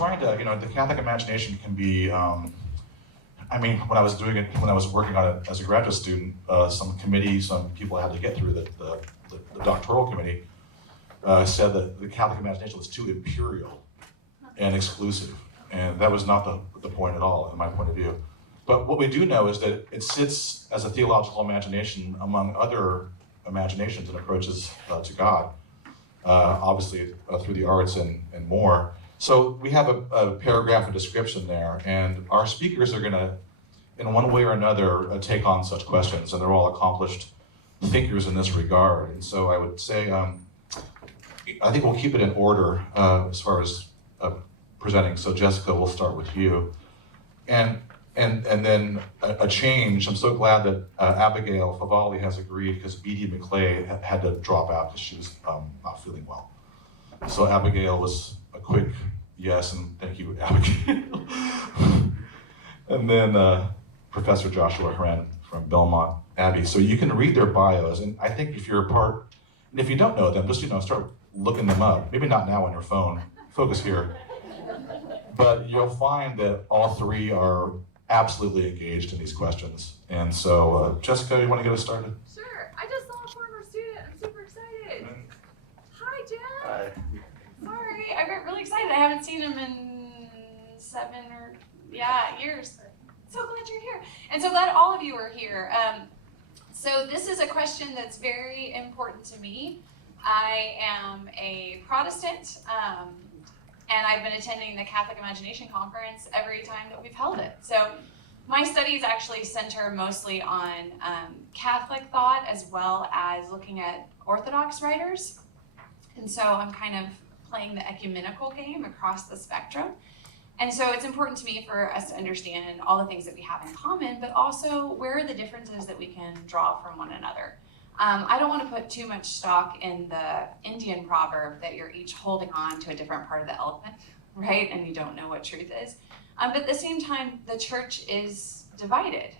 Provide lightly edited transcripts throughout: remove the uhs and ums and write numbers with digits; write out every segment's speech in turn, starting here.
trying to, the Catholic imagination can be, when I was doing it, when I was working on it as a graduate student, some people had to get through the doctoral committee said that the Catholic imagination was too imperial and exclusive. And that was not the point at all, in my point of view. But what we do know is that it sits as a theological imagination among other imaginations and approaches to God, obviously through the arts and more. So we have a paragraph and description there, and our speakers are gonna, in one way or another, take on such questions, and they're all accomplished thinkers in this regard. And so I would say, I think we'll keep it in order as far as presenting. So Jessica, we'll start with you. And then a change. I'm so glad that Abigail Favale has agreed, because Beattie McClay had to drop out because she was not feeling well. So Abigail was a quick yes, and thank you, Abigail. And then Professor Joshua Hren from Belmont Abbey. So you can read their bios, and I think if you're a part, and if you don't know them, just start looking them up. Maybe not now on your phone. Focus here. But you'll find that all three are absolutely engaged in these questions. And so, Jessica, you want to get us started? Sure. I just saw a former student. I'm super excited. Hi, Jeff. Hi. Sorry, I got really excited. I haven't seen him in 7 years. So glad you're here. And so glad all of you are here. So this is a question that's very important to me. I am a Protestant, and I've been attending the Catholic Imagination Conference every time that we've held it. So my studies actually center mostly on Catholic thought, as well as looking at Orthodox writers. And so I'm kind of playing the ecumenical game across the spectrum. And so it's important to me for us to understand all the things that we have in common, but also where are the differences that we can draw from one another. I don't want to put too much stock in the Indian proverb that you're each holding on to a different part of the elephant, right? And you don't know what truth is. But at the same time, the church is divided,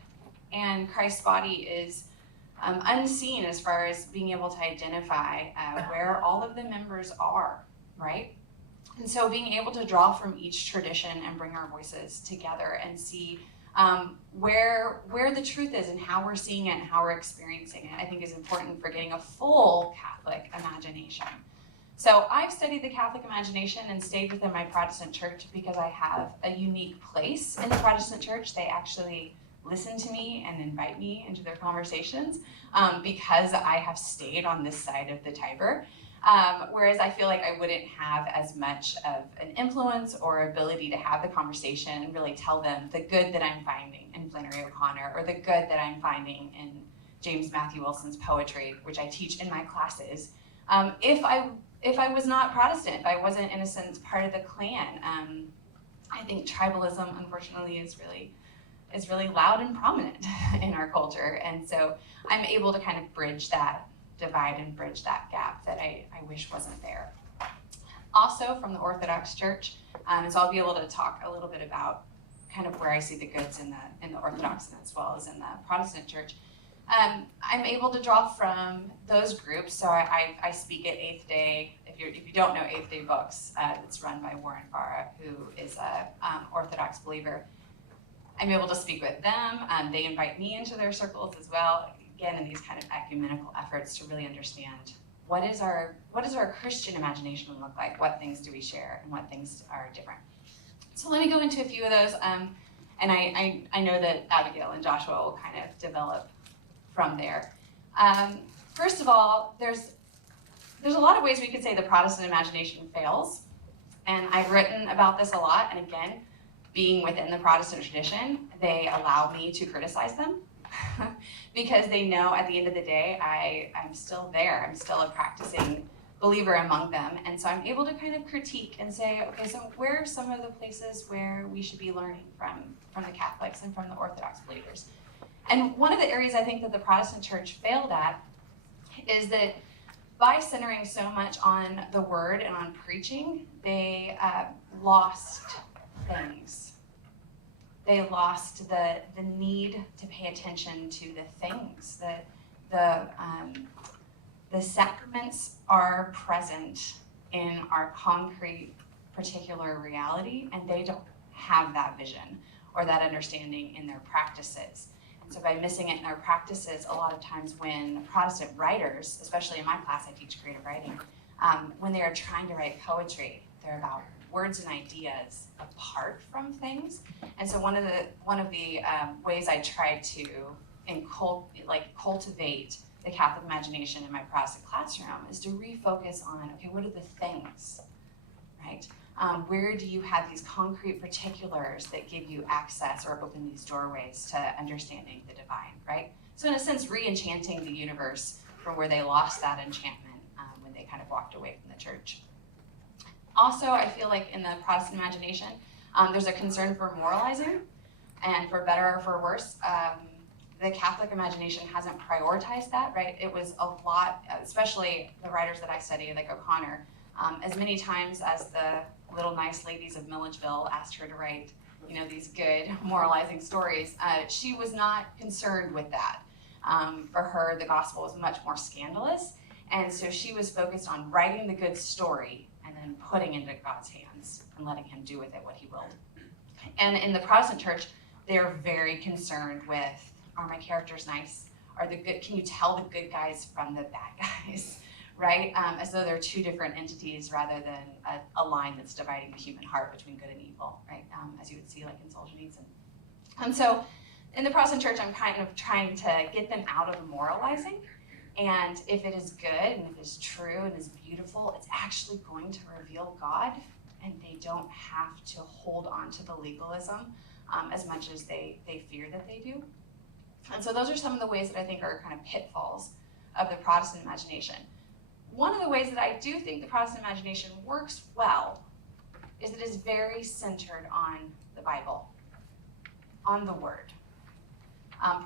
and Christ's body is unseen as far as being able to identify where all of the members are, right? And so being able to draw from each tradition and bring our voices together and see where the truth is and how we're seeing it and how we're experiencing it, I think is important for getting a full Catholic imagination. So I've studied the Catholic imagination and stayed within my Protestant church because I have a unique place in the Protestant church. They actually listen to me and invite me into their conversations because I have stayed on this side of the Tiber. Whereas I feel like I wouldn't have as much of an influence or ability to have the conversation and really tell them the good that I'm finding in Flannery O'Connor, or the good that I'm finding in James Matthew Wilson's poetry, which I teach in my classes. If I was not Protestant, if I wasn't in a sense part of the clan, I think tribalism, unfortunately, is really loud and prominent in our culture, and so I'm able to kind of bridge that divide and bridge that gap that I wish wasn't there. Also from the Orthodox Church, and so I'll be able to talk a little bit about kind of where I see the goods in the Orthodox as well as in the Protestant Church. I'm able to draw from those groups. So I speak at Eighth Day. If you don't know Eighth Day Books, it's run by Warren Farah, who is a Orthodox believer. I'm able to speak with them. They invite me into their circles as well. Again, in these kind of ecumenical efforts to really understand what does our Christian imagination look like? What things do we share and what things are different? So let me go into a few of those, and I know that Abigail and Joshua will kind of develop from there. First of all, there's a lot of ways we could say the Protestant imagination fails, and I've written about this a lot, and again, being within the Protestant tradition, they allow me to criticize them. Because they know at the end of the day, I'm still there. I'm still a practicing believer among them. And so I'm able to kind of critique and say, okay, so where are some of the places where we should be learning from the Catholics and from the Orthodox believers? And one of the areas I think that the Protestant church failed at is that by centering so much on the word and on preaching, they lost things. They lost the need to pay attention to the things. The sacraments are present in our concrete particular reality, and they don't have that vision or that understanding in their practices. And so by missing it in their practices, a lot of times when Protestant writers, especially in my class, I teach creative writing, when they are trying to write poetry, they're about words and ideas apart from things. And so one of the ways I try to cultivate the Catholic imagination in my Protestant classroom is to refocus on, okay, what are the things, right? Where do you have these concrete particulars that give you access or open these doorways to understanding the divine, right? So in a sense, re-enchanting the universe from where they lost that enchantment when they kind of walked away from the church. Also, I feel like in the Protestant imagination, there's a concern for moralizing, and for better or for worse, the Catholic imagination hasn't prioritized that, right? It was a lot, especially the writers that I study, like O'Connor, as many times as the little nice ladies of Milledgeville asked her to write, these good moralizing stories, she was not concerned with that. For her, the gospel was much more scandalous, and so she was focused on writing the good story and then putting it into God's hands and letting him do with it what he willed. And in the Protestant church, they're very concerned with, are my characters nice? Can you tell the good guys from the bad guys, right? As though they're two different entities rather than a line that's dividing the human heart between good and evil, right? As you would see like in Solzhenitsyn. And so in the Protestant church, I'm kind of trying to get them out of the moralizing. And if it is good and if it is true and is beautiful, it's actually going to reveal God, and they don't have to hold on to the legalism as much as they fear that they do. And so those are some of the ways that I think are kind of pitfalls of the Protestant imagination. One of the ways that I do think the Protestant imagination works well is that it is very centered on the Bible, on the Word.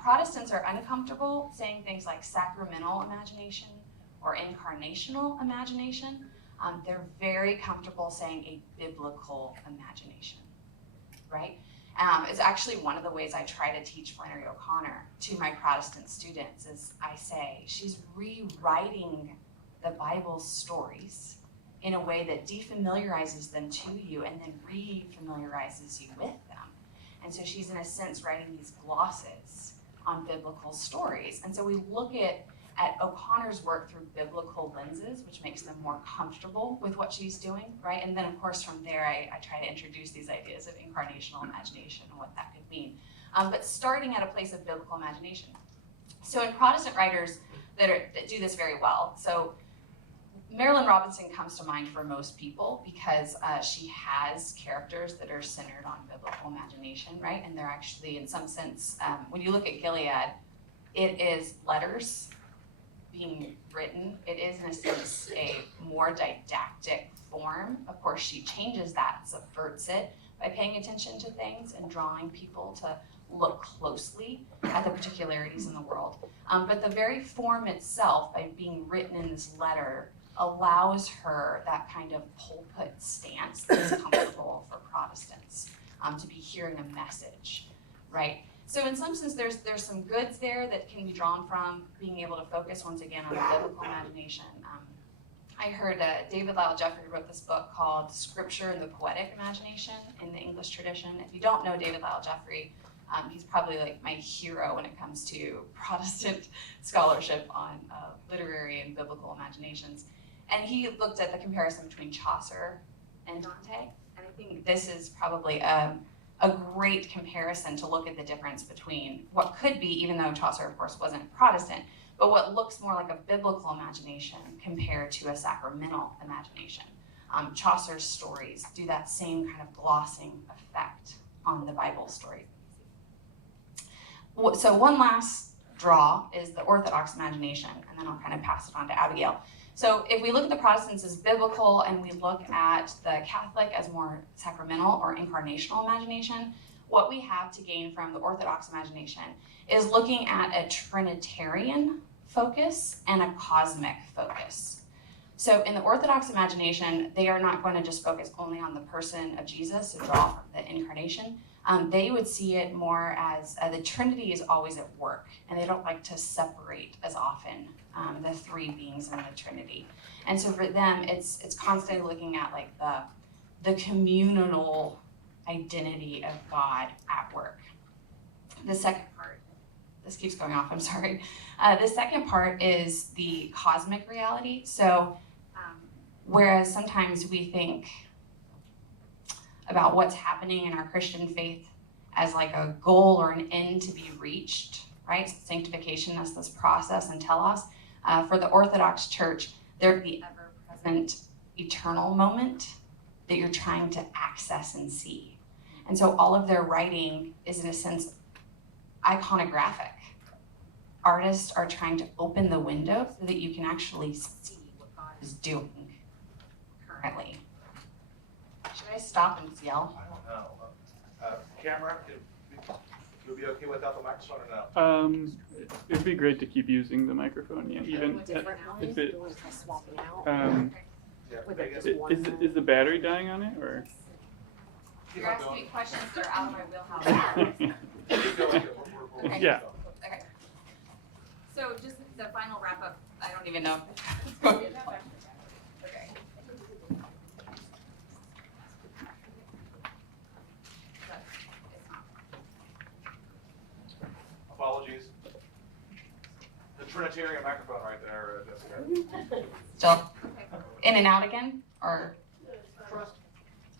Protestants are uncomfortable saying things like sacramental imagination or incarnational imagination. They're very comfortable saying a biblical imagination, right? It's actually one of the ways I try to teach Flannery O'Connor to my Protestant students is I say, she's rewriting the Bible's stories in a way that defamiliarizes them to you and then re-familiarizes you with them. And so she's in a sense writing these glosses on biblical stories. And so we look at O'Connor's work through biblical lenses, which makes them more comfortable with what she's doing, right? And then of course from there, I try to introduce these ideas of incarnational imagination and what that could mean. But starting at a place of biblical imagination. So in Protestant writers that do this very well, so Marilyn Robinson comes to mind for most people because she has characters that are centered on biblical imagination, right? And they're actually, in some sense, when you look at Gilead, it is letters being written. It is, in a sense, a more didactic form. Of course, she changes that, subverts it by paying attention to things and drawing people to look closely at the particularities in the world. But the very form itself, by being written in this letter, allows her that kind of pulpit stance that's comfortable for Protestants, to be hearing a message, right? So in some sense, there's some goods there that can be drawn from being able to focus once again on the biblical imagination. I heard David Lyle Jeffrey wrote this book called Scripture and the Poetic Imagination in the English tradition. If you don't know David Lyle Jeffrey, he's probably like my hero when it comes to Protestant scholarship on literary and biblical imaginations. And he looked at the comparison between Chaucer and Dante. And I think this is probably a great comparison to look at the difference between what could be, even though Chaucer, of course, wasn't Protestant, but what looks more like a biblical imagination compared to a sacramental imagination. Chaucer's stories do that same kind of glossing effect on the Bible story. So one last draw is the Orthodox imagination, and then I'll kind of pass it on to Abigail. So if we look at the Protestants as biblical and we look at the Catholic as more sacramental or incarnational imagination, what we have to gain from the Orthodox imagination is looking at a Trinitarian focus and a cosmic focus. So in the Orthodox imagination, they are not going to just focus only on the person of Jesus to draw from the incarnation. They would see it more as the Trinity is always at work, and they don't like to separate as often the three beings in the Trinity. And so for them, it's constantly looking at like the communal identity of God at work. The second part, this keeps going off, I'm sorry. The second part is the cosmic reality. So whereas sometimes we think about what's happening in our Christian faith as like a goal or an end to be reached, right? Sanctification as this process and telos. For the Orthodox Church, there's the ever-present eternal moment that you're trying to access and see. And so all of their writing is in a sense iconographic. Artists are trying to open the window so that you can actually see what God is doing currently. Should I stop and yell? I don't know. Camera, you'll be okay without the microphone or no? It'd be great to keep using the microphone, yeah, even if it, is the battery dying on it, or? You're asking me questions that are out of my wheelhouse. Okay. Yeah. Okay. So just the final wrap up, I don't even know. Okay. Apologies. The Trinitarian microphone right there, Jessica. Still in and out again, or?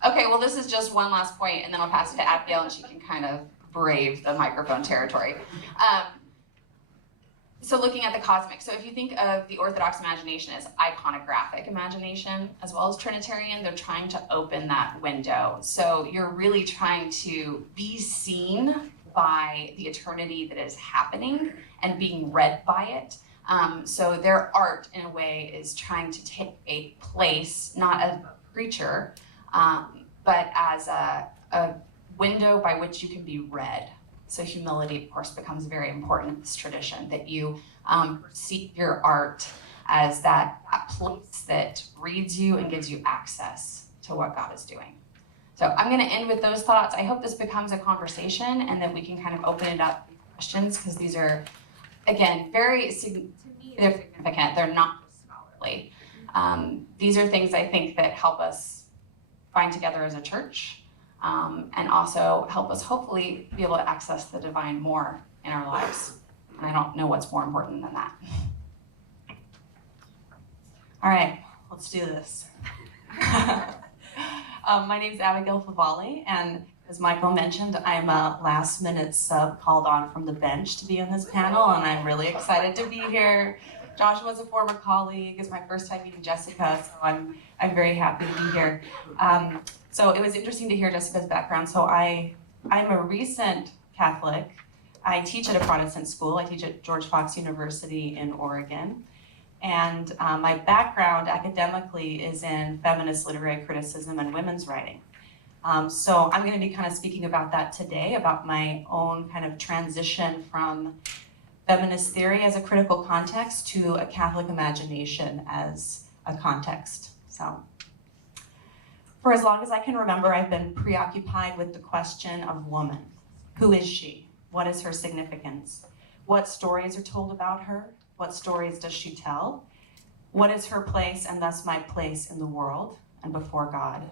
Okay, well, this is just one last point, and then I'll pass it to Abigail, and she can kind of brave the microphone territory. So looking at the cosmic, so if you think of the Orthodox imagination as iconographic imagination, as well as Trinitarian, they're trying to open that window. So you're really trying to be seen by the eternity that is happening and being read by it. So their art, in a way, is trying to take a place, not as a preacher, but as a window by which you can be read. So humility, of course, becomes very important in this tradition, that you see your art as that place that reads you and gives you access to what God is doing. So I'm going to end with those thoughts. I hope this becomes a conversation and that we can kind of open it up to questions, because these are, again, very significant. They're not scholarly. These are things I think that help us find together as a church, and also help us hopefully be able to access the divine more in our lives. And I don't know what's more important than that. All right, let's do this. My name is Abigail Favale, and as Michael mentioned, I'm a last-minute sub called on from the bench to be in this panel, and I'm really excited to be here. Joshua's a former colleague. It's my first time meeting Jessica, so I'm very happy to be here. So it was interesting to hear Jessica's background. So I'm a recent Catholic. I teach at a Protestant school. I teach at George Fox University in Oregon. And my background academically is in feminist literary criticism and women's writing. So I'm going to be kind of speaking about that today, about my own kind of transition from feminist theory as a critical context to a Catholic imagination as a context. So for as long as I can remember, I've been preoccupied with the question of woman. Who is she? What is her significance? What stories are told about her? What stories does she tell? What is her place, and thus my place in the world and before God?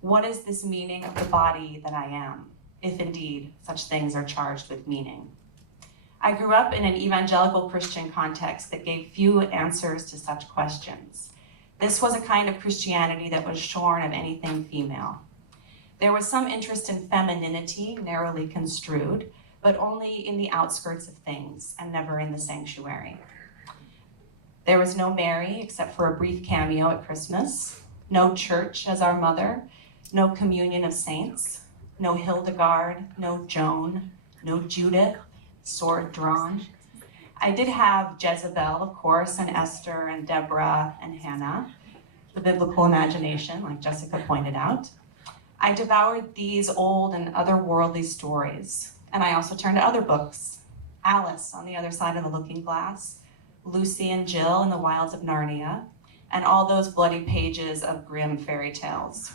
What is this meaning of the body that I am, if indeed such things are charged with meaning? I grew up in an evangelical Christian context that gave few answers to such questions. This was a kind of Christianity that was shorn of anything female. There was some interest in femininity, narrowly construed, but only in the outskirts of things and never in the sanctuary. There was no Mary except for a brief cameo at Christmas, no church as our mother, no communion of saints, no Hildegard, no Joan, no Judith, sword drawn. I did have Jezebel, of course, and Esther and Deborah and Hannah, the biblical imagination, like Jessica pointed out. I devoured these old and otherworldly stories, and I also turned to other books. Alice on the Other Side of the Looking Glass, Lucy and Jill in the Wilds of Narnia, and all those bloody pages of grim fairy tales.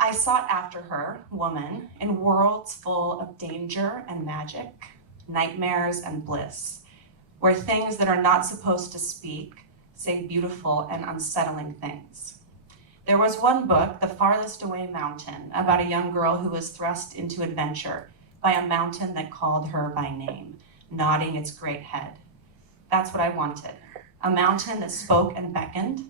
I sought after her, woman, in worlds full of danger and magic, nightmares and bliss, where things that are not supposed to speak say beautiful and unsettling things. There was one book, The Farthest Away Mountain, about a young girl who was thrust into adventure by a mountain that called her by name, nodding its great head. That's what I wanted, a mountain that spoke and beckoned,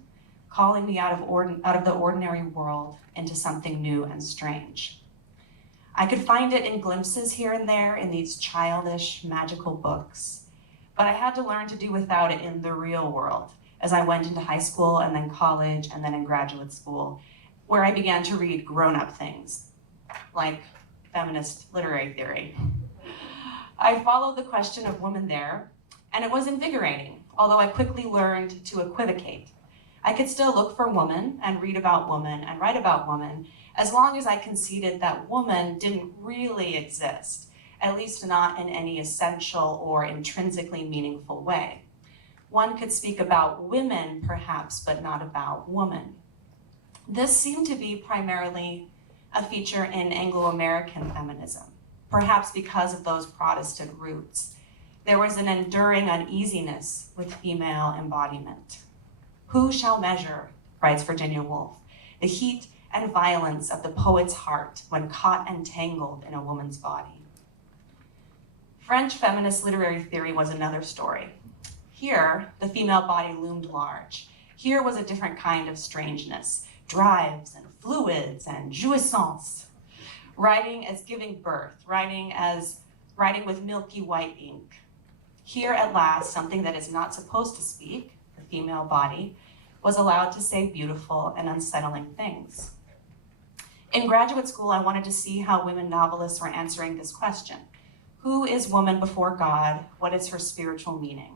calling me out of the ordinary world into something new and strange. I could find it in glimpses here and there in these childish, magical books, but I had to learn to do without it in the real world as I went into high school and then college and then in graduate school, where I began to read grown-up things, like feminist literary theory. I followed the question of woman there, and it was invigorating, although I quickly learned to equivocate. I could still look for woman and read about woman and write about woman, as long as I conceded that woman didn't really exist, at least not in any essential or intrinsically meaningful way. One could speak about women, perhaps, but not about woman. This seemed to be primarily a feature in Anglo-American feminism, perhaps because of those Protestant roots. There was an enduring uneasiness with female embodiment. Who shall measure, writes Virginia Woolf, the heat and violence of the poet's heart when caught and tangled in a woman's body? French feminist literary theory was another story. Here, the female body loomed large. Here was a different kind of strangeness, drives and fluids and jouissance. Writing as giving birth, writing with milky white ink. Here at last, something that is not supposed to speak, the female body, was allowed to say beautiful and unsettling things. In graduate school, I wanted to see how women novelists were answering this question. Who is woman before God? What is her spiritual meaning?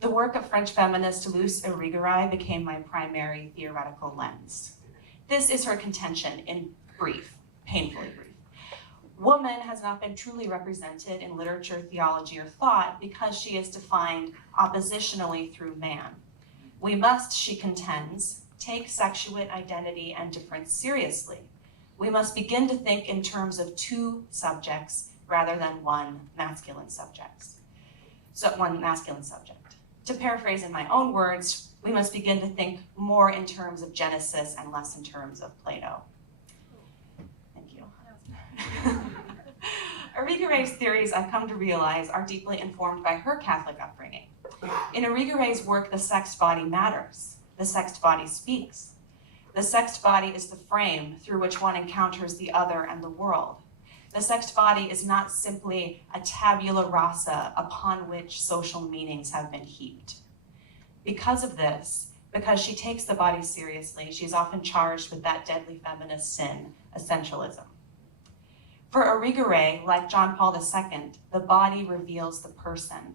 The work of French feminist Luce Irigaray became my primary theoretical lens. This is her contention in brief, painfully brief. Woman has not been truly represented in literature, theology, or thought because she is defined oppositionally through man. We must, she contends, take sexuate identity and difference seriously. We must begin to think in terms of two subjects rather than one masculine subject. To paraphrase in my own words, we must begin to think more in terms of Genesis and less in terms of Plato. Thank you. Irigaray's theories, I've come to realize, are deeply informed by her Catholic upbringing. In Irigaray's work, the sexed body matters. The sexed body speaks. The sexed body is the frame through which one encounters the other and the world. The sexed body is not simply a tabula rasa upon which social meanings have been heaped. Because of this, because she takes the body seriously, she's often charged with that deadly feminist sin, essentialism. For Irigaray, like John Paul II, the body reveals the person.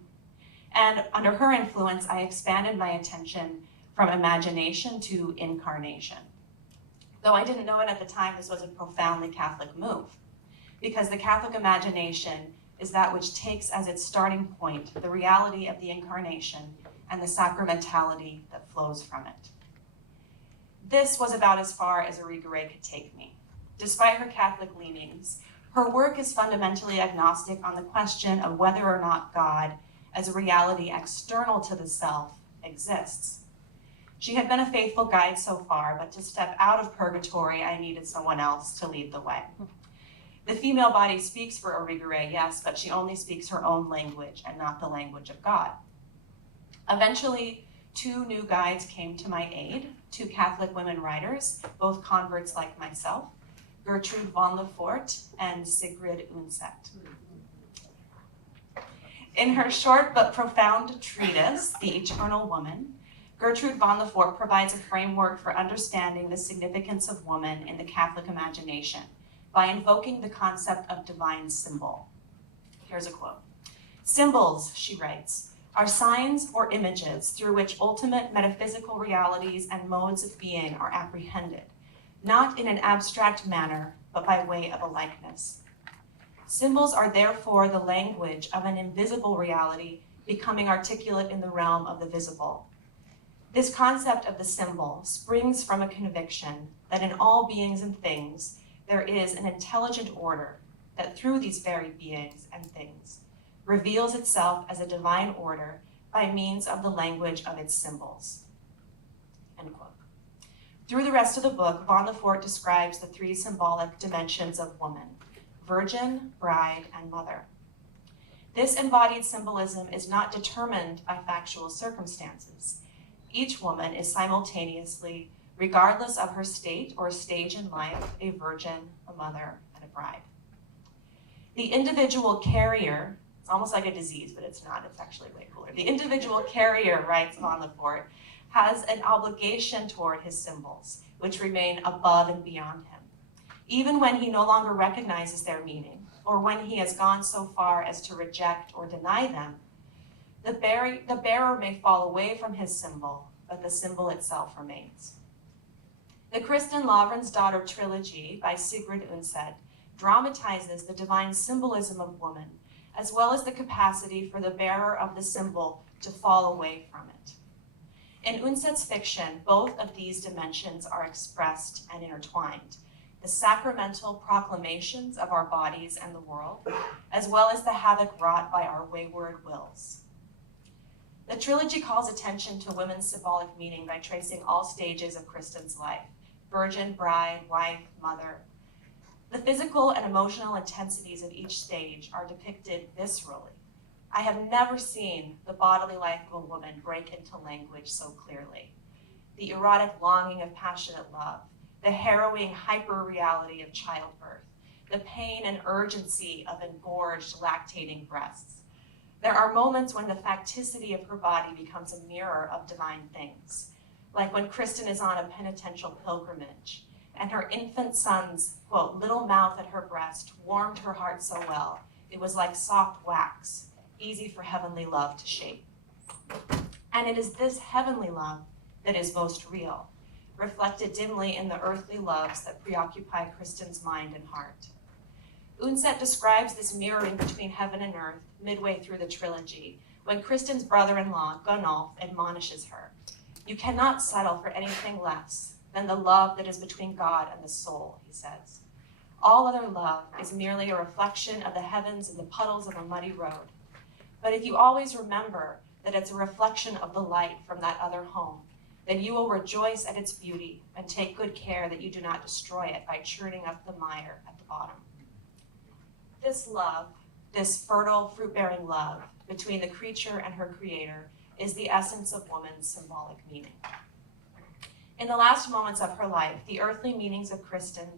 And under her influence, I expanded my attention from imagination to incarnation. Though I didn't know it at the time, this was a profoundly Catholic move, because the Catholic imagination is that which takes as its starting point the reality of the incarnation and the sacramentality that flows from it. This was about as far as Irigaray could take me. Despite her Catholic leanings, her work is fundamentally agnostic on the question of whether or not God, as a reality external to the self, exists. She had been a faithful guide so far, but to step out of purgatory, I needed someone else to lead the way. The female body speaks for Irigaray, yes, but she only speaks her own language and not the language of God. Eventually, two new guides came to my aid, two Catholic women writers, both converts like myself, Gertrude von Lefort and Sigrid Undset. In her short but profound treatise, The Eternal Woman, Gertrude von Lefort provides a framework for understanding the significance of woman in the Catholic imagination by invoking the concept of divine symbol. Here's a quote. Symbols, she writes, are signs or images through which ultimate metaphysical realities and modes of being are apprehended, not in an abstract manner, but by way of a likeness. Symbols are therefore the language of an invisible reality becoming articulate in the realm of the visible. This concept of the symbol springs from a conviction that in all beings and things, there is an intelligent order that through these very beings and things reveals itself as a divine order by means of the language of its symbols. End quote. Through the rest of the book, Von Lefort describes the three symbolic dimensions of woman: virgin, bride, and mother. This embodied symbolism is not determined by factual circumstances. Each woman is simultaneously, regardless of her state or stage in life, a virgin, a mother, and a bride. The individual carrier, it's almost like a disease, but it's not, it's actually way cooler. The individual carrier, writes Von Lefort, has an obligation toward his symbols, which remain above and beyond him. Even when he no longer recognizes their meaning, or when he has gone so far as to reject or deny them, the bearer may fall away from his symbol, but the symbol itself remains. The Kristin Lavransdatter trilogy by Sigrid Undset dramatizes the divine symbolism of woman, as well as the capacity for the bearer of the symbol to fall away from it. In Undset's fiction, both of these dimensions are expressed and intertwined: the sacramental proclamations of our bodies and the world, as well as the havoc wrought by our wayward wills. The trilogy calls attention to women's symbolic meaning by tracing all stages of Kristin's life: virgin, bride, wife, mother. The physical and emotional intensities of each stage are depicted viscerally. I have never seen the bodily life of a woman break into language so clearly. The erotic longing of passionate love, the harrowing hyper-reality of childbirth, the pain and urgency of engorged, lactating breasts. There are moments when the facticity of her body becomes a mirror of divine things, like when Kristin is on a penitential pilgrimage, and her infant son's, quote, little mouth at her breast warmed her heart so well, it was like soft wax, easy for heavenly love to shape. And it is this heavenly love that is most real, reflected dimly in the earthly loves that preoccupy Kristin's mind and heart. Undset describes this mirroring between heaven and earth midway through the trilogy, when Kristin's brother-in-law, Gunnulf, admonishes her. You cannot settle for anything less than the love that is between God and the soul, he says. All other love is merely a reflection of the heavens and the puddles of a muddy road. But if you always remember that it's a reflection of the light from that other home, then you will rejoice at its beauty and take good care that you do not destroy it by churning up the mire at the bottom. This love, this fertile, fruit-bearing love between the creature and her creator, is the essence of woman's symbolic meaning. In the last moments of her life, the earthly meanings of Kristin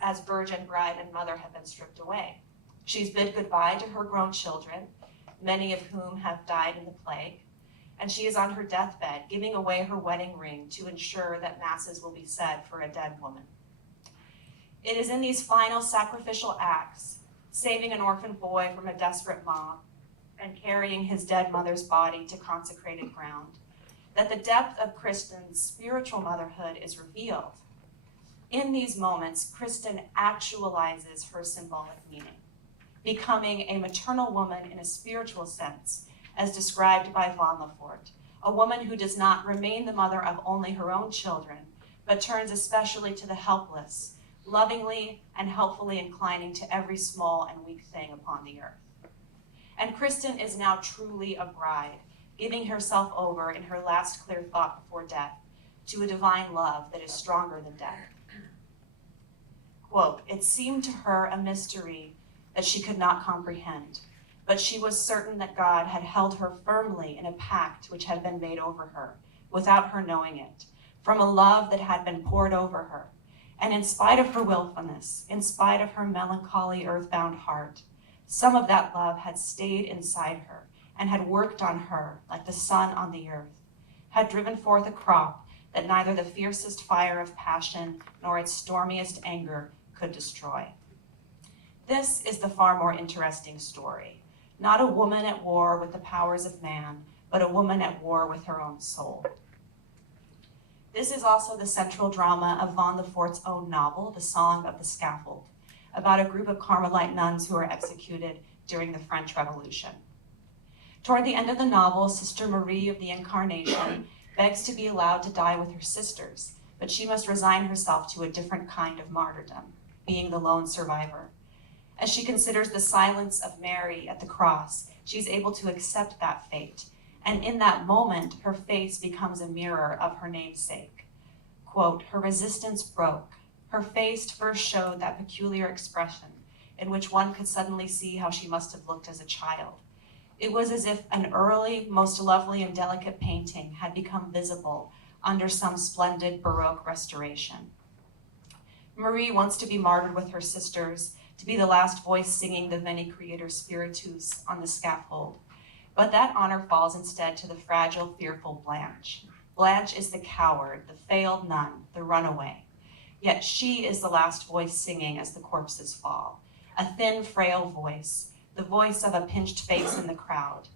as virgin, bride, and mother have been stripped away. She's bid goodbye to her grown children, many of whom have died in the plague, and she is on her deathbed, giving away her wedding ring to ensure that masses will be said for a dead woman. It is in these final sacrificial acts, saving an orphan boy from a desperate mob and carrying his dead mother's body to consecrated ground, that the depth of Kristin's spiritual motherhood is revealed. In these moments, Kristin actualizes her symbolic meaning, becoming a maternal woman in a spiritual sense, as described by Von Lefort, a woman who does not remain the mother of only her own children, but turns especially to the helpless, lovingly and helpfully inclining to every small and weak thing upon the earth. And Kristin is now truly a bride, giving herself over in her last clear thought before death to a divine love that is stronger than death. Quote, it seemed to her a mystery that she could not comprehend, but she was certain that God had held her firmly in a pact which had been made over her, without her knowing it, from a love that had been poured over her. And in spite of her willfulness, in spite of her melancholy earthbound heart, some of that love had stayed inside her and had worked on her like the sun on the earth, had driven forth a crop that neither the fiercest fire of passion nor its stormiest anger could destroy. This is the far more interesting story. Not a woman at war with the powers of man, but a woman at war with her own soul. This is also the central drama of Von Lefort's own novel, The Song of the Scaffold, about a group of Carmelite nuns who were executed during the French Revolution. Toward the end of the novel, Sister Marie of the Incarnation begs to be allowed to die with her sisters, but she must resign herself to a different kind of martyrdom, being the lone survivor. As she considers the silence of Mary at the cross, she's able to accept that fate, and in that moment, her face becomes a mirror of her namesake. quote, her resistance broke. Her face first showed that peculiar expression in which one could suddenly see how she must have looked as a child. It was as if an early, most lovely and delicate painting had become visible under some splendid Baroque restoration. Marie wants to be martyred with her sisters, to be the last voice singing the Veni Creator Spiritus on the scaffold. But that honor falls instead to the fragile, fearful Blanche. Blanche is the coward, the failed nun, the runaway. Yet she is the last voice singing as the corpses fall. A thin, frail voice, the voice of a pinched face in the crowd.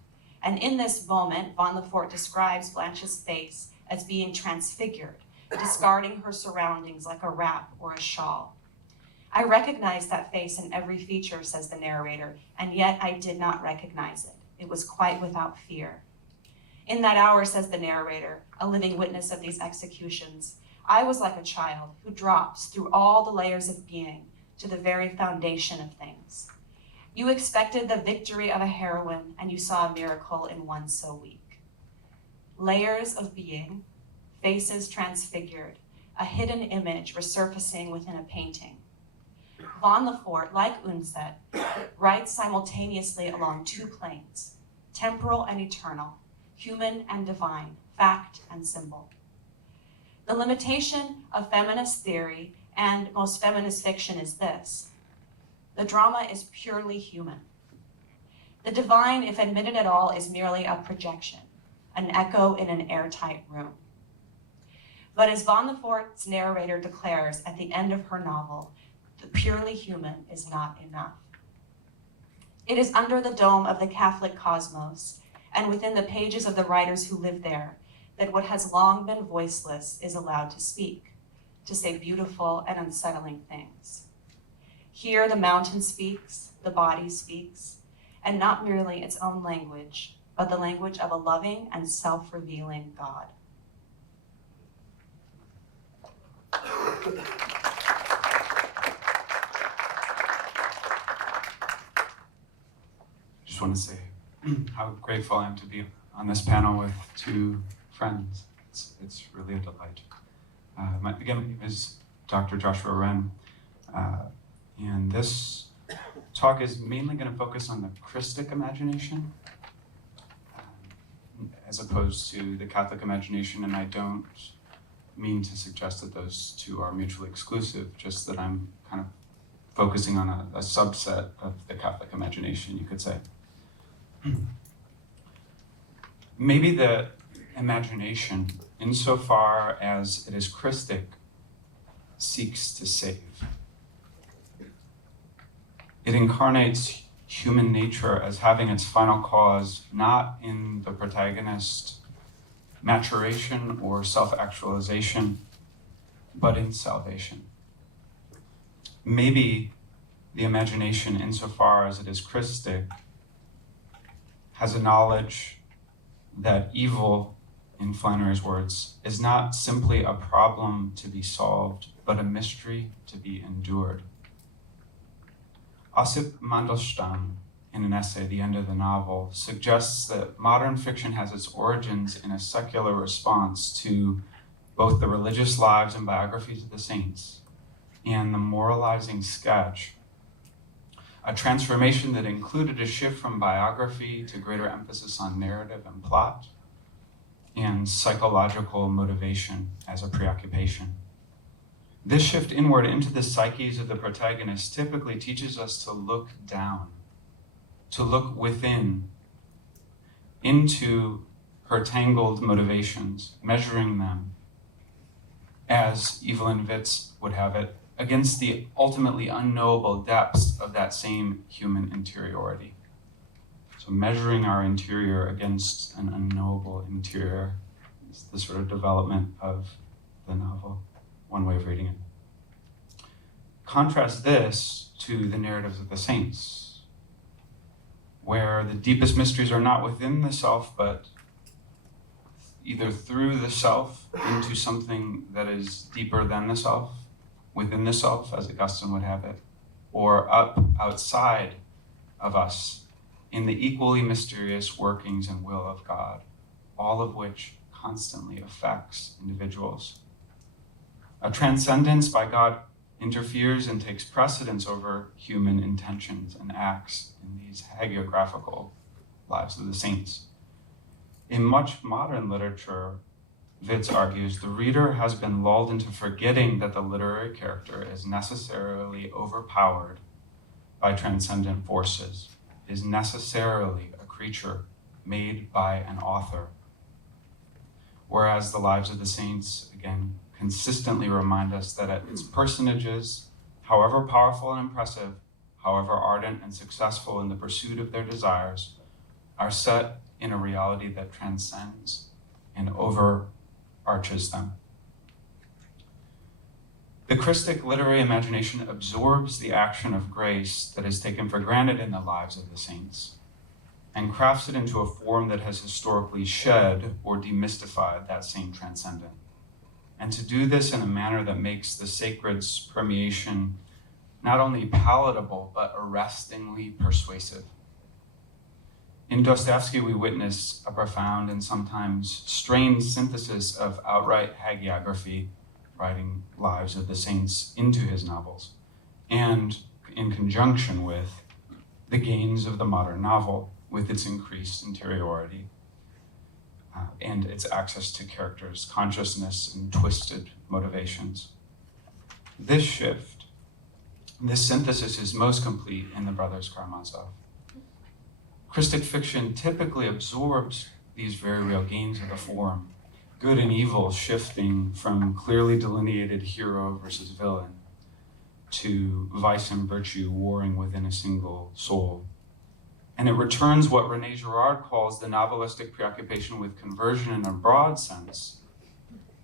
And in this moment, Von Lefort describes Blanche's face as being transfigured, discarding her surroundings like a wrap or a shawl. I recognize that face in every feature, says the narrator, and yet I did not recognize it. It was quite without fear. In that hour, says the narrator, a living witness of these executions, I was like a child who drops through all the layers of being to the very foundation of things. You expected the victory of a heroine, and you saw a miracle in one so weak. Layers of being, faces transfigured, a hidden image resurfacing within a painting. Von Lefort, like Unset, writes simultaneously along two planes, temporal and eternal, human and divine, fact and symbol. The limitation of feminist theory and most feminist fiction is this: the drama is purely human. The divine, if admitted at all, is merely a projection, an echo in an airtight room. But as Von Lefort's narrator declares at the end of her novel, the purely human is not enough. It is under the dome of the Catholic cosmos and within the pages of the writers who live there that what has long been voiceless is allowed to speak, to say beautiful and unsettling things. Here the mountain speaks, the body speaks, and not merely its own language, but the language of a loving and self-revealing God. Just want to say how grateful I am to be on this panel with two friends. It's really a delight. My name is Dr. Joshua Hren, and this talk is mainly going to focus on the Christic imagination as opposed to the Catholic imagination, and I don't mean to suggest that those two are mutually exclusive, just that I'm kind of focusing on a subset of the Catholic imagination, you could say. Maybe the imagination, insofar as it is Christic, seeks to save. It incarnates human nature as having its final cause not in the protagonist maturation or self-actualization, but in salvation. Maybe the imagination, insofar as it is Christic, has a knowledge that evil, in Flannery's words, is not simply a problem to be solved, but a mystery to be endured. Osip Mandelstam, in an essay, The End of the Novel, suggests that modern fiction has its origins in a secular response to both the religious lives and biographies of the saints and the moralizing sketch, a transformation that included a shift from biography to greater emphasis on narrative and plot, and psychological motivation as a preoccupation. This shift inward into the psyches of the protagonist typically teaches us to look down, to look within, into her tangled motivations, measuring them, as Evelyn Witz would have it, against the ultimately unknowable depths of that same human interiority. So measuring our interior against an unknowable interior is the sort of development of the novel, one way of reading it. Contrast this to the narratives of the saints, where the deepest mysteries are not within the self, but either through the self into something that is deeper than the self, within the self, as Augustine would have it, or up outside of us in the equally mysterious workings and will of God, all of which constantly affects individuals. A transcendence by God interferes and takes precedence over human intentions and acts in these hagiographical lives of the saints. In much modern literature, Witz argues, the reader has been lulled into forgetting that the literary character is necessarily overpowered by transcendent forces, is necessarily a creature made by an author. Whereas the lives of the saints, again, consistently remind us that its personages, however powerful and impressive, however ardent and successful in the pursuit of their desires, are set in a reality that transcends and overarches them. The Christic literary imagination absorbs the action of grace that is taken for granted in the lives of the saints and crafts it into a form that has historically shed or demystified that same transcendent. And to do this in a manner that makes the sacred's permeation not only palatable, but arrestingly persuasive. In Dostoevsky, we witness a profound and sometimes strained synthesis of outright hagiography, writing lives of the saints into his novels, and in conjunction with the gains of the modern novel, with its increased interiority and its access to characters' consciousness and twisted motivations. This shift, this synthesis is most complete in the Brothers Karamazov. Christic fiction typically absorbs these very real gains of the form, good and evil shifting from clearly delineated hero versus villain to vice and virtue warring within a single soul. And it returns what René Girard calls the novelistic preoccupation with conversion in a broad sense,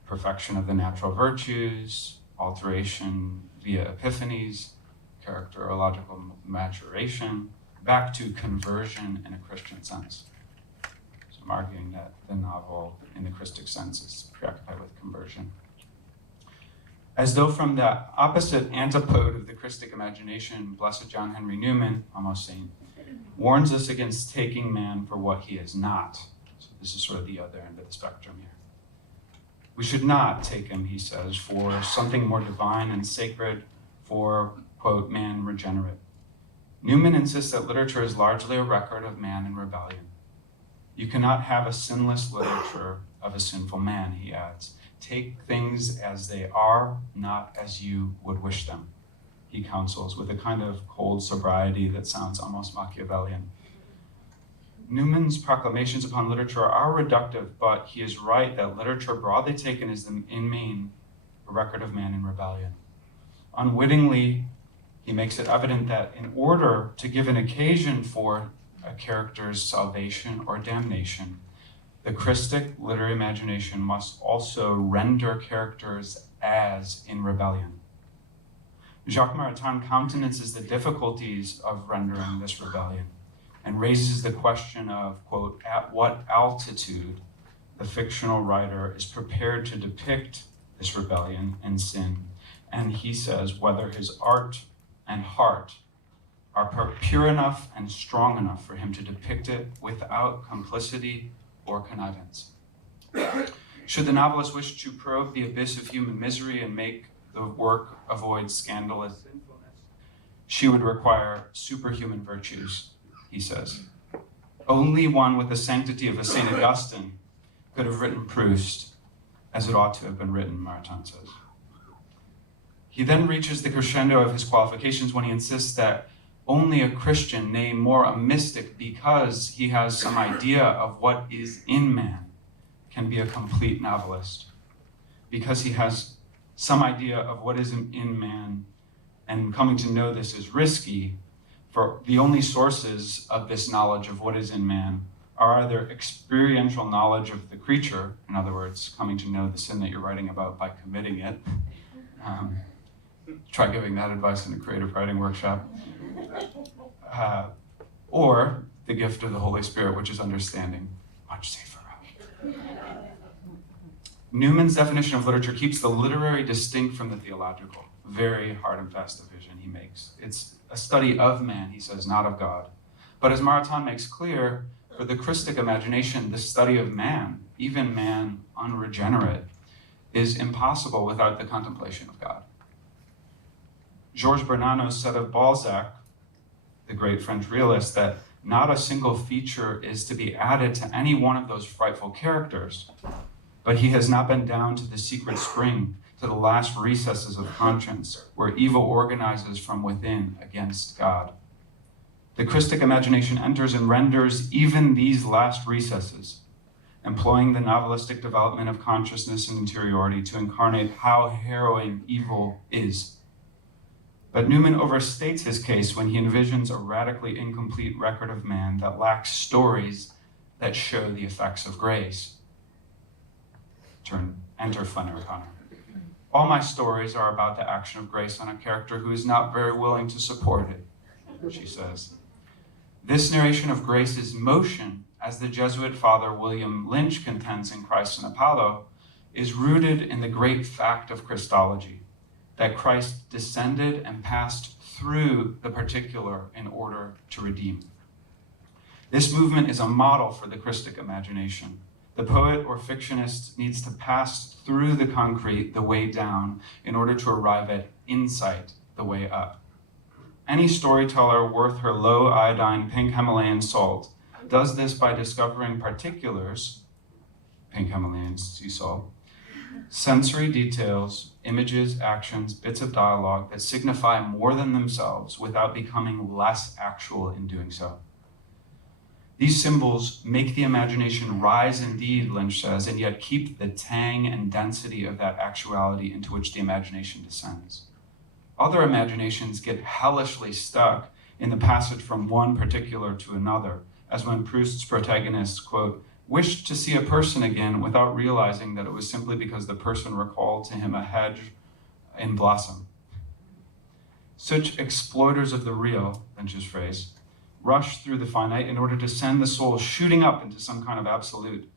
perfection of the natural virtues, alteration via epiphanies, characterological maturation, back to conversion in a Christian sense. So I'm arguing that the novel, in the Christic sense, is preoccupied with conversion. As though from the opposite antipode of the Christic imagination, Blessed John Henry Newman, almost saint, warns us against taking man for what he is not. So this is sort of the other end of the spectrum here. We should not take him, he says, for something more divine and sacred, for, quote, man regenerate. Newman insists that literature is largely a record of man in rebellion. You cannot have a sinless literature of a sinful man, he adds. Take things as they are, not as you would wish them, he counsels, with a kind of cold sobriety that sounds almost Machiavellian. Newman's proclamations upon literature are reductive, but he is right that literature, broadly taken, is in main a record of man in rebellion. Unwittingly, he makes it evident that in order to give an occasion for a character's salvation or damnation, the Christic literary imagination must also render characters as in rebellion. Jacques Maritain countenances the difficulties of rendering this rebellion and raises the question of, quote, at what altitude the fictional writer is prepared to depict this rebellion and sin, and he says whether his art and heart are pure enough and strong enough for him to depict it without complicity or connivance. Should the novelist wish to probe the abyss of human misery and make the work avoid scandalous sinfulness, she would require superhuman virtues, he says. Only one with the sanctity of a St. Augustine could have written Proust as it ought to have been written, Maritain says. He then reaches the crescendo of his qualifications when he insists that only a Christian, nay, more a mystic, because he has some idea of what is in man, can be a complete novelist. Because he has some idea of what is in man, and coming to know this is risky, for the only sources of this knowledge of what is in man are either experiential knowledge of the creature, in other words, coming to know the sin that you're writing about by committing it. Try giving that advice in a creative writing workshop. Or the gift of the Holy Spirit, which is understanding, much safer route. Newman's definition of literature keeps the literary distinct from the theological. Very hard and fast division he makes. It's a study of man, he says, not of God. But as Maritain makes clear, for the Christic imagination, the study of man, even man unregenerate, is impossible without the contemplation of God. Georges Bernanos said of Balzac, the great French realist, that not a single feature is to be added to any one of those frightful characters, but he has not been down to the secret spring, to the last recesses of conscience, where evil organizes from within against God. The Christic imagination enters and renders even these last recesses, employing the novelistic development of consciousness and interiority to incarnate how harrowing evil is. But Newman overstates his case when he envisions a radically incomplete record of man that lacks stories that show the effects of grace. Enter Flannery O'Connor. All my stories are about the action of grace on a character who is not very willing to support it, she says. This narration of grace's motion, as the Jesuit father William Lynch contends in Christ and Apollo, is rooted in the great fact of Christology, that Christ descended and passed through the particular in order to redeem. This movement is a model for the Christic imagination. The poet or fictionist needs to pass through the concrete, the way down, in order to arrive at insight, the way up. Any storyteller worth her low iodine pink Himalayan salt does this by discovering particulars, pink Himalayan sea salt, sensory details, images, actions, bits of dialogue that signify more than themselves without becoming less actual in doing so. These symbols make the imagination rise indeed, Lynch says, and yet keep the tang and density of that actuality into which the imagination descends. Other imaginations get hellishly stuck in the passage from one particular to another, as when Proust's protagonist, quote, wished to see a person again without realizing that it was simply because the person recalled to him a hedge in blossom. Such exploiters of the real, Lynch's phrase, rush through the finite in order to send the soul shooting up into some kind of absolute.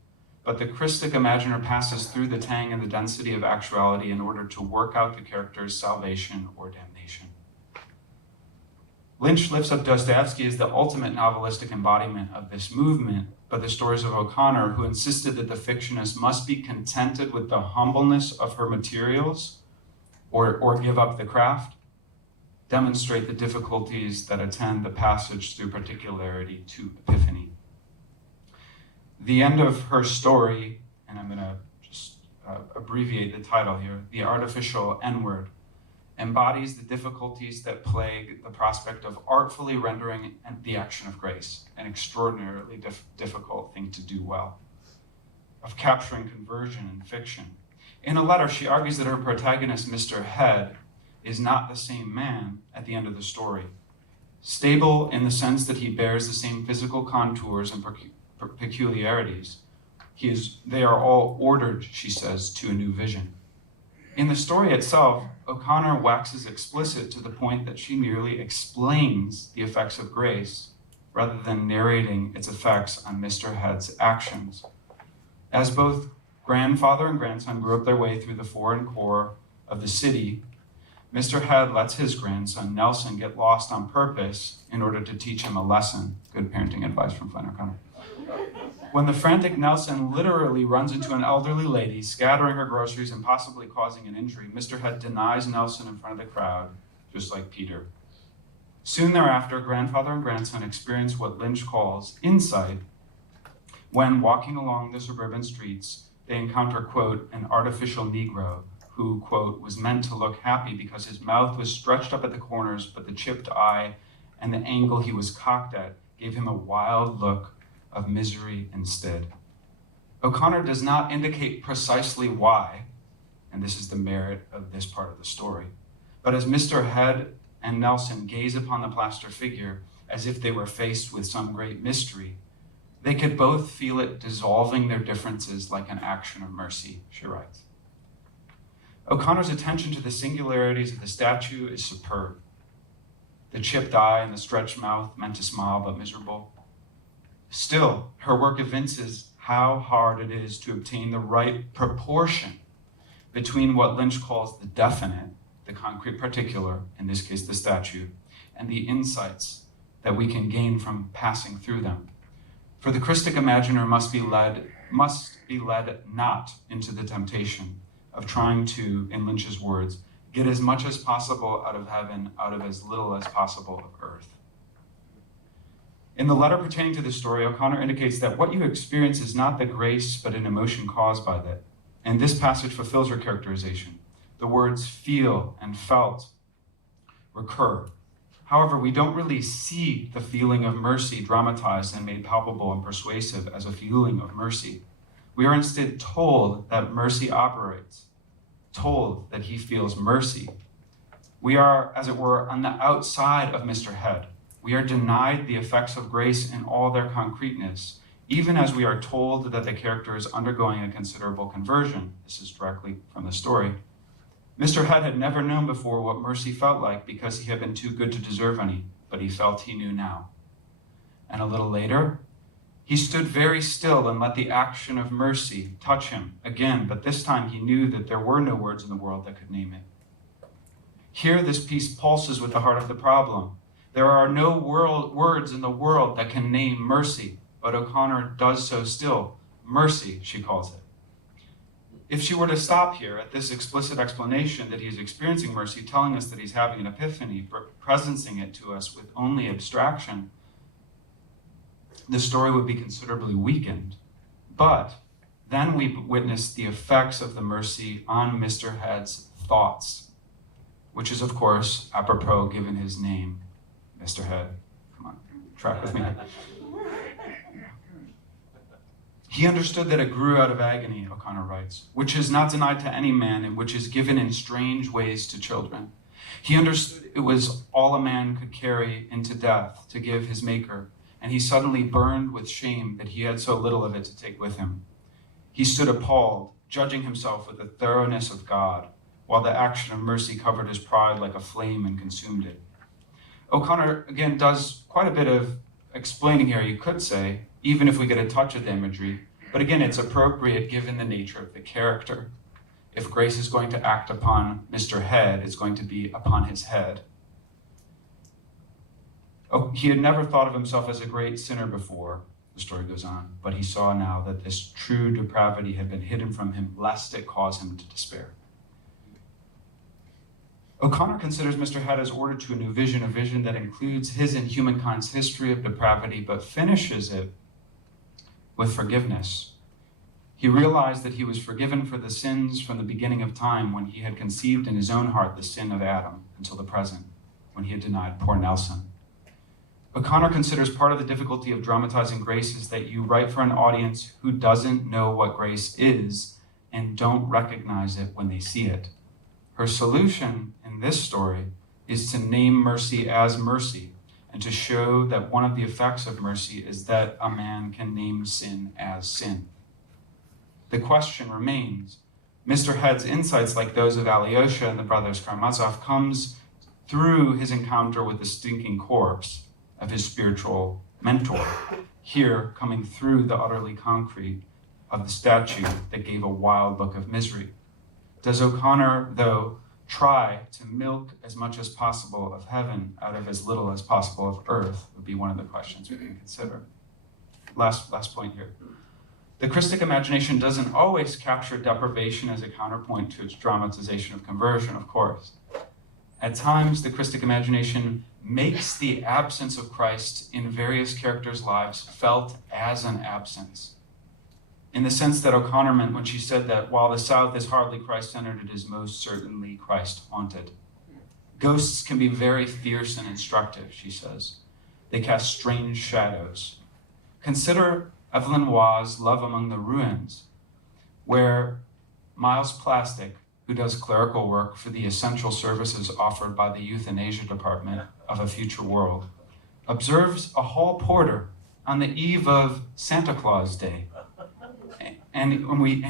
But the Christic imaginer passes through the tang and the density of actuality in order to work out the character's salvation or damnation. Lynch lifts up Dostoevsky as the ultimate novelistic embodiment of this movement, but the stories of O'Connor, who insisted that the fictionist must be contented with the humbleness of her materials or give up the craft, demonstrate the difficulties that attend the passage through particularity to epiphany. The end of her story, and I'm going to just abbreviate the title here, The Artificial N-Word, embodies the difficulties that plague the prospect of artfully rendering the action of grace, an extraordinarily difficult thing to do well, of capturing conversion in fiction. In a letter, she argues that her protagonist, Mr. Head, is not the same man at the end of the story. Stable in the sense that he bears the same physical contours and peculiarities. They are all ordered, she says, to a new vision. In the story itself, O'Connor waxes explicit to the point that she merely explains the effects of grace rather than narrating its effects on Mr. Head's actions. As both grandfather and grandson grew up their way through the foreign core of the city, Mr. Head lets his grandson, Nelson, get lost on purpose in order to teach him a lesson. Good parenting advice from Flannery O'Connor. When the frantic Nelson literally runs into an elderly lady, scattering her groceries and possibly causing an injury, Mr. Head denies Nelson in front of the crowd, just like Peter. Soon thereafter, grandfather and grandson experience what Lynch calls insight when, walking along the suburban streets, they encounter, quote, an artificial Negro who, quote, was meant to look happy because his mouth was stretched up at the corners, but the chipped eye and the angle he was cocked at gave him a wild look of misery instead. O'Connor does not indicate precisely why, and this is the merit of this part of the story, but as Mr. Head and Nelson gaze upon the plaster figure as if they were faced with some great mystery, they could both feel it dissolving their differences like an action of mercy, she writes. O'Connor's attention to the singularities of the statue is superb. The chipped eye and the stretched mouth meant to smile but miserable. Still, her work evinces how hard it is to obtain the right proportion between what Lynch calls the definite, the concrete particular, in this case the statue, and the insights that we can gain from passing through them. For the Christic imaginer must be led not into the temptation of trying to, in Lynch's words, get as much as possible out of heaven, out of as little as possible of earth. In the letter pertaining to this story, O'Connor indicates that what you experience is not the grace, but an emotion caused by that. And this passage fulfills her characterization. The words feel and felt recur. However, we don't really see the feeling of mercy dramatized and made palpable and persuasive as a feeling of mercy. We are instead told that mercy operates, told that he feels mercy. We are, as it were, on the outside of Mr. Head. We are denied the effects of grace in all their concreteness, even as we are told that the character is undergoing a considerable conversion. This is directly from the story. Mr. Head had never known before what mercy felt like because he had been too good to deserve any, but he felt he knew now. And a little later, he stood very still and let the action of mercy touch him again, but this time he knew that there were no words in the world that could name it. Here, this piece pulses with the heart of the problem. There are no words in the world that can name mercy, but O'Connor does so still. Mercy, she calls it. If she were to stop here at this explicit explanation that he's experiencing mercy, telling us that he's having an epiphany, presencing it to us with only abstraction, the story would be considerably weakened. But then we witness the effects of the mercy on Mr. Head's thoughts, which is, of course, apropos given his name, Mr. Head. Come on, track with me. He understood that it grew out of agony, O'Connor writes, which is not denied to any man and which is given in strange ways to children. He understood it was all a man could carry into death to give his maker, and he suddenly burned with shame that he had so little of it to take with him. He stood appalled, judging himself with the thoroughness of God, while the action of mercy covered his pride like a flame and consumed it. O'Connor, again, does quite a bit of explaining here, you could say, even if we get a touch of the imagery. But again, it's appropriate given the nature of the character. If grace is going to act upon Mr. Head, it's going to be upon his head. Oh, he had never thought of himself as a great sinner before, the story goes on, but he saw now that this true depravity had been hidden from him, lest it cause him to despair. O'Connor considers Mr. Head as ordered to a new vision, a vision that includes his and humankind's history of depravity, but finishes it with forgiveness. He realized that he was forgiven for the sins from the beginning of time when he had conceived in his own heart the sin of Adam until the present, when he had denied poor Nelson. O'Connor considers part of the difficulty of dramatizing grace is that you write for an audience who doesn't know what grace is and don't recognize it when they see it. Her solution in this story is to name mercy as mercy and to show that one of the effects of mercy is that a man can name sin as sin. The question remains, Mr. Head's insights, like those of Alyosha and the brothers Karamazov, comes through his encounter with the stinking corpse of his spiritual mentor, here coming through the utterly concrete of the statue that gave a wild look of misery. Does O'Connor, though, try to milk as much as possible of heaven out of as little as possible of earth, would be one of the questions we can consider. Last point here. The Christic imagination doesn't always capture deprivation as a counterpoint to its dramatization of conversion, of course. At times, the Christic imagination makes the absence of Christ in various characters' lives felt as an absence. In the sense that O'Connor meant when she said that while the South is hardly Christ-centered, it is most certainly Christ-haunted. Ghosts can be very fierce and instructive, she says. They cast strange shadows. Consider Evelyn Waugh's Love Among the Ruins, where Miles Plastic, who does clerical work for the essential services offered by the euthanasia department of A Future World, observes a hall porter on the eve of Santa Claus Day. And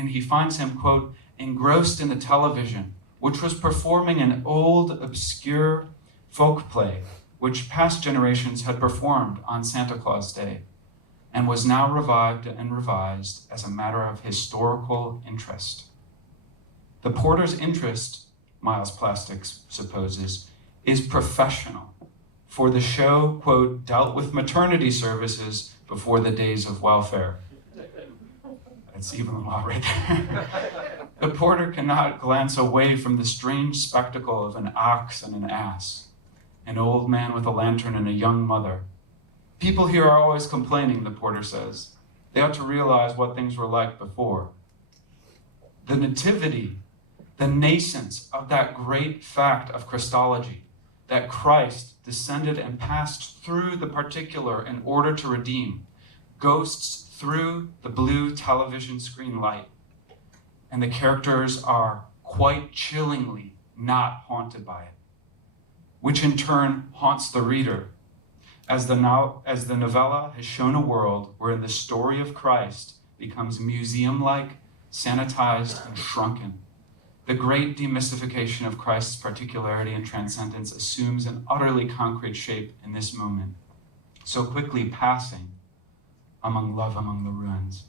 he finds him, quote, engrossed in the television, which was performing an old, obscure folk play, which past generations had performed on Santa Claus Day, and was now revived and revised as a matter of historical interest. The porter's interest, Miles Plastics supposes, is professional, for the show, quote, dealt with maternity services before the days of welfare. That's even a lot right there. The porter cannot glance away from the strange spectacle of an ox and an ass, an old man with a lantern and a young mother. People here are always complaining, the porter says. They ought to realize what things were like before. The nativity, the nascence of that great fact of Christology, that Christ descended and passed through the particular in order to redeem, ghosts through the blue television screen light. And the characters are quite chillingly not haunted by it, which in turn haunts the reader, as the novella has shown a world wherein the story of Christ becomes museum-like, sanitized, and shrunken. The great demystification of Christ's particularity and transcendence assumes an utterly concrete shape in this moment, so quickly passing among love among the ruins.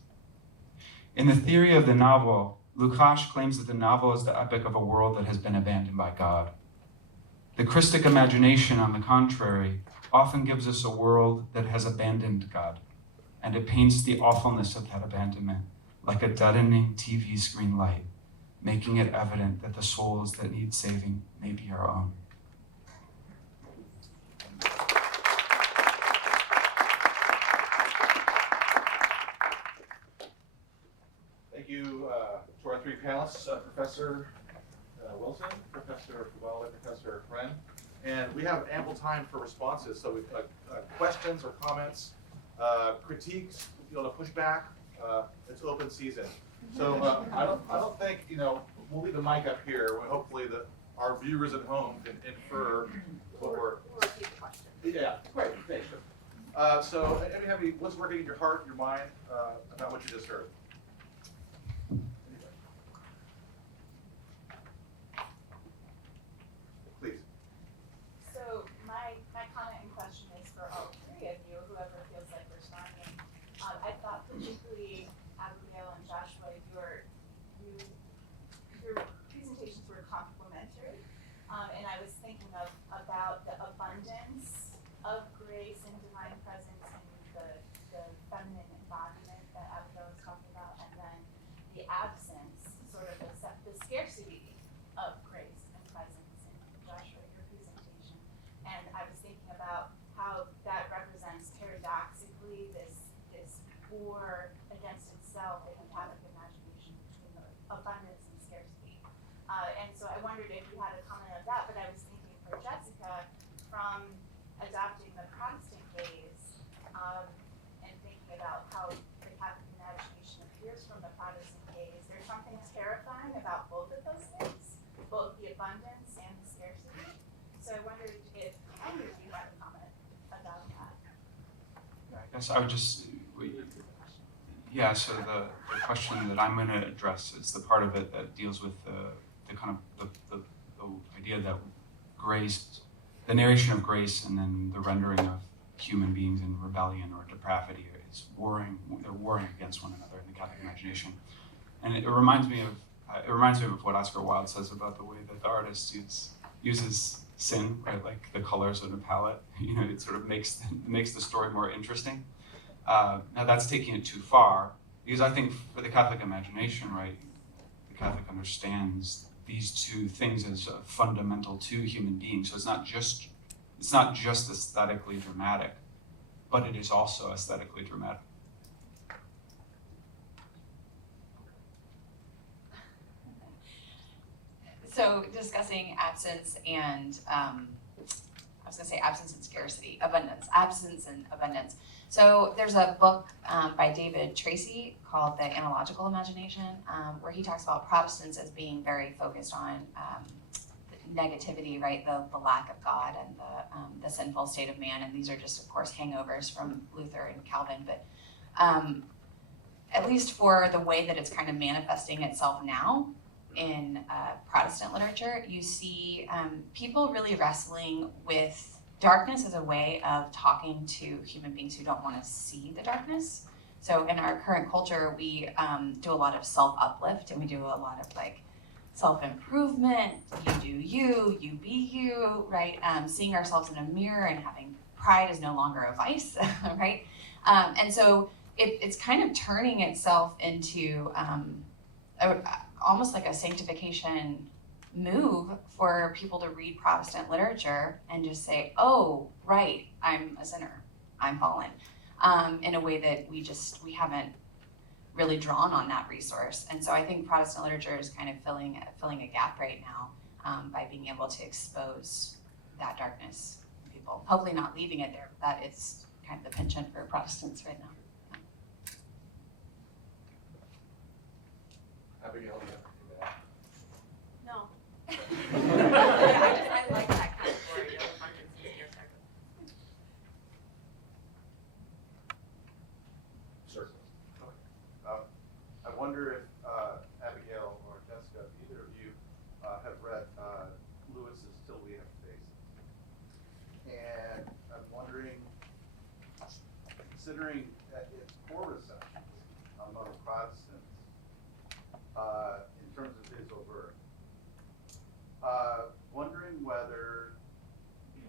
In the theory of the novel, Lukács claims that the novel is the epic of a world that has been abandoned by God. The Christic imagination, on the contrary, often gives us a world that has abandoned God, and it paints the awfulness of that abandonment like a deadening TV screen light, making it evident that the souls that need saving may be our own. Thank you to our three panelists, Professor Wilson, Professor Favale, Professor Hren. And we have ample time for responses, so we've questions or comments, critiques, if you want to push back, it's open season. So I don't think, we'll leave the mic up here, where hopefully our viewers at home can infer what we're. Or repeat the question. Yeah, great, thanks. So anybody, what's working in your heart, your mind, about what you just heard? Please. So my comment and question is for all three of you, whoever feels like responding. I thought particularly Abigail and Joshua, your presentations were complementary. And I was thinking about the abundance of grace and divine presence and the feminine embodiment that Abigail was talking about, and then the absence, sort of the scarcity of grace and presence in Joshua, your presentation. And I was thinking about how that represents paradoxically this war against itself in the Catholic imagination between the abundance and scarcity. And so I wondered if you had a comment on that, but I was thinking for Jessica, from adopting the Protestant gaze, and thinking about how the Catholic imagination appears from the Protestant gaze, there's something terrifying about both of those things, both the abundance and the scarcity. So I wondered if either of you had a comment about that. I guess I would just, so the question that I'm going to address is the part of it that deals with the kind of the idea that grace, the narration of grace, and then the rendering of human beings in rebellion or depravity is they're warring against one another in the Catholic imagination. And it reminds me of what Oscar Wilde says about the way that the artist uses sin, right? Like the colors on a palette, it sort of makes the story more interesting. Now that's taking it too far, because I think for the Catholic imagination, right, the Catholic understands these two things as fundamental to human beings. So it's not just aesthetically dramatic, but it is also aesthetically dramatic. So discussing absence and absence and scarcity, absence and abundance. So there's a book by David Tracy called The Analogical Imagination, where he talks about Protestants as being very focused on negativity, right? The lack of God and the sinful state of man. And these are just, of course, hangovers from Luther and Calvin. But at least for the way that it's kind of manifesting itself now in Protestant literature, you see people really wrestling with darkness as a way of talking to human beings who don't want to see the darkness. So in our current culture, we do a lot of self-uplift, and we do a lot of self-improvement. You do you, you be you, right? Seeing ourselves in a mirror and having pride is no longer a vice, right? And so it's kind of turning itself into almost like a sanctification move for people to read Protestant literature and just say, oh, right, I'm a sinner, I'm fallen, in a way that we haven't really drawn on that resource. And so I think Protestant literature is kind of filling a gap right now by being able to expose that darkness in people. Hopefully not leaving it there, but that is kind of the penchant for Protestants right now. Abigail, No. I like that kind of story. certainly. I wonder if Abigail or Jessica, if either of you have read Lewis's Till We Have Faces. And I'm wondering, considering that its poor reception among Protestants in terms of his overt, wondering whether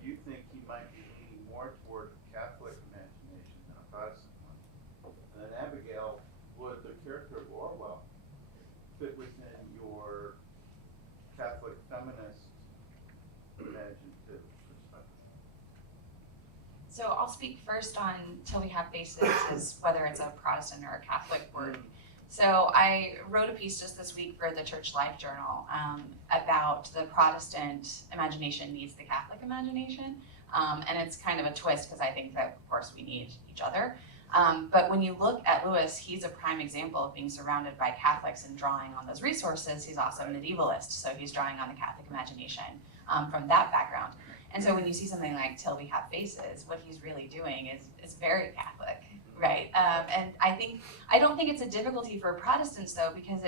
you think he might be leaning more toward a Catholic imagination than a Protestant one. And then Abigail, would the character of Orwell fit within your Catholic feminist imaginative perspective? So I'll speak first on Till We Have Faces, as whether it's a Protestant or a Catholic work. So I wrote a piece just this week for the Church Life Journal about the Protestant imagination needs the Catholic imagination. And it's kind of a twist because I think that, of course, we need each other. But when you look at Lewis, he's a prime example of being surrounded by Catholics and drawing on those resources. He's also a medievalist, so he's drawing on the Catholic imagination from that background. And so when you see something like Till We Have Faces, what he's really doing is very Catholic, right? And I don't think it's a difficulty for Protestants though, because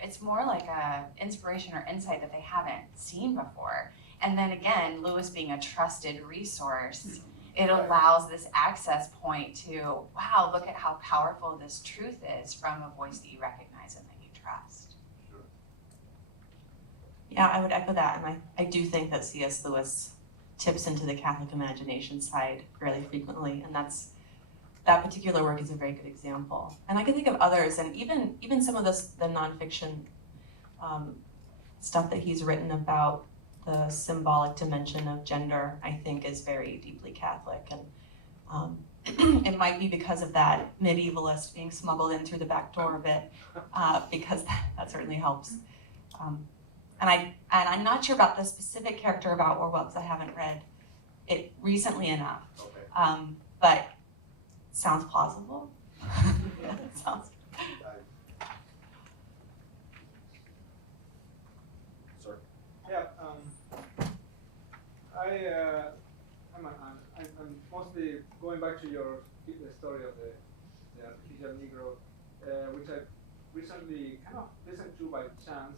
it's more like a inspiration or insight that they haven't seen before. And then again, Lewis being a trusted resource, it allows this access point to, wow, look at how powerful this truth is from a voice that you recognize and that you trust. Sure. Yeah, I would echo that, and I do think that C.S. Lewis tips into the Catholic imagination side fairly frequently, and that particular work is a very good example. And I can think of others, and even some of the nonfiction stuff that he's written about the symbolic dimension of gender, I think is very deeply Catholic. And it might be because of that medievalist being smuggled in through the back door a bit, because that certainly helps. And I'm not sure about the specific character about Orwell because I haven't read it recently enough. Okay. But sounds plausible. Sounds. Sir. Yeah, I'm mostly going back to the story of the artificial Negro, which I recently kind of listened to by chance.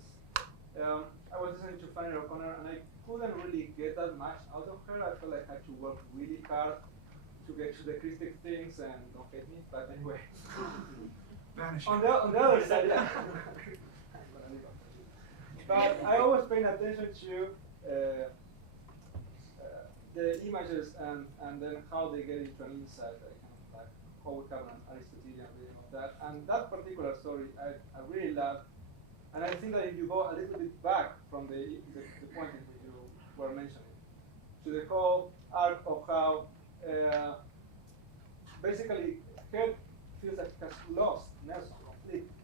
I was listening to Fanny O'Connor, and I couldn't really get that much out of her. I felt like I had to work really hard to get to the Christic things, and don't hate me, but anyway. on the other side, yeah. But I always pay attention to the images and then how they get into an insight, like how we have an Aristotelian reading of that. And that particular story I really love. And I think that if you go a little bit back from the point in which you were mentioning, to the whole arc of how basically Hren feels like he has lost Nelson completely.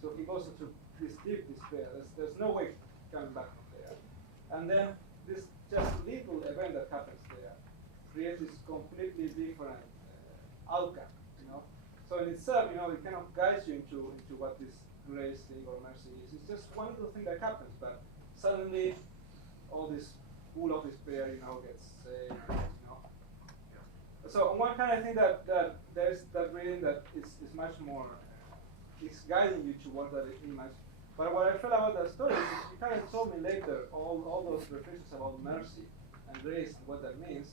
So he goes into this deep despair. There's no way coming back from there. And then this just little event that happens there creates this completely different outcome, you know. So in itself, you know, it kind of guides you into what this grace thing or mercy is. It's just one little thing that happens, but suddenly all this pool of despair, you know, gets saved, you know. Yeah. So on one hand, I think that there's that reading that is much more, it's guiding you towards that image. But what I felt about that story is you kind of told me later all those reflections about mercy and grace and what that means.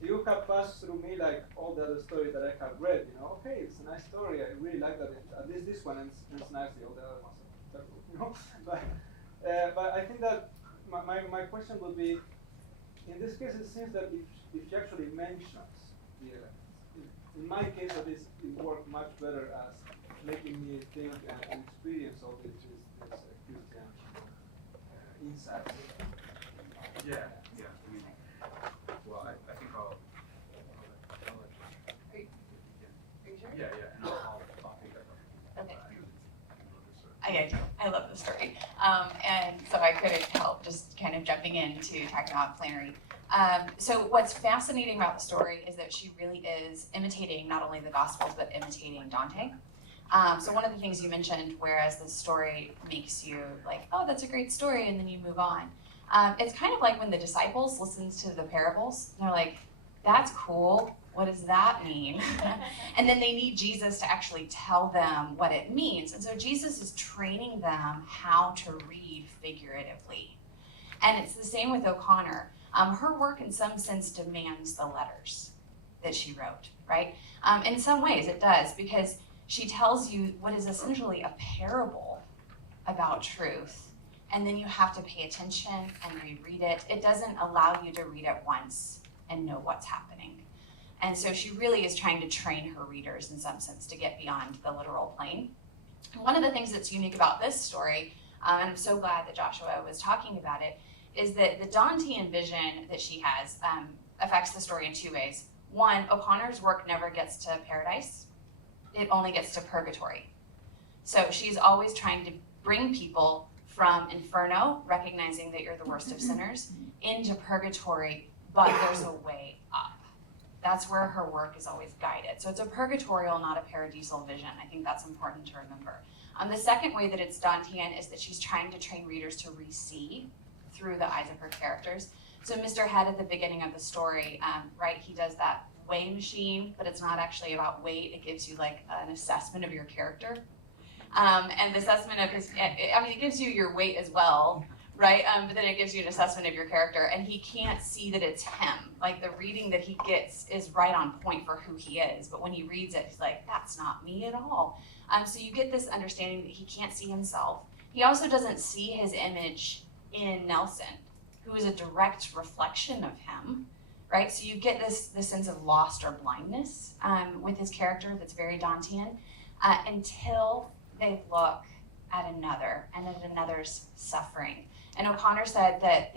You have passed through me like all the other stories that I have read, you know, okay, it's a nice story, I really like that, at least this one ends nicely, all the other ones are terrible, you know. But I think that my question would be, in this case it seems that if she actually mentions the elements, in my case at least it worked much better as making me think and experience all this Yeah. I mean, well, I think I'll Are you sure? yeah, and I'll pick that up. Okay. I love the story. And so I couldn't help just kind of jumping into talking about Flannery. So what's fascinating about the story is that she really is imitating not only the Gospels, but imitating Dante. So one of the things you mentioned, whereas the story makes you like, oh, that's a great story, and then you move on. It's kind of like when the disciples listens to the parables, and they're like, that's cool. What does that mean? And then they need Jesus to actually tell them what it means. And so Jesus is training them how to read figuratively. And it's the same with O'Connor. Her work in some sense demands the letters that she wrote, right? In some ways it does, because she tells you what is essentially a parable about truth. And then you have to pay attention and reread it. It doesn't allow you to read it once and know what's happening. And so she really is trying to train her readers in some sense to get beyond the literal plane. One of the things that's unique about this story, and I'm so glad that Joshua was talking about it, is that the Dantean vision that she has affects the story in two ways. One, O'Connor's work never gets to paradise. It only gets to purgatory. So she's always trying to bring people from inferno, recognizing that you're the worst of sinners, into purgatory, but there's a way up. That's where her work is always guided. So it's a purgatorial, not a paradisal vision. I think that's important to remember. The second way that it's Dantean is that she's trying to train readers to re-see through the eyes of her characters. So Mr. Head at the beginning of the story, right, he does that weigh machine, but it's not actually about weight. It gives you like an assessment of your character. And the assessment of his, it gives you your weight as well, right? But then it gives you an assessment of your character, and he can't see that it's him. Like the reading that he gets is right on point for who he is, but when he reads it, he's like, that's not me at all. So you get this understanding that he can't see himself. He also doesn't see his image in Nelson, who is a direct reflection of him, right? So you get this sense of lost or blindness with his character that's very Dantean until they look at another and at another's suffering. And O'Connor said that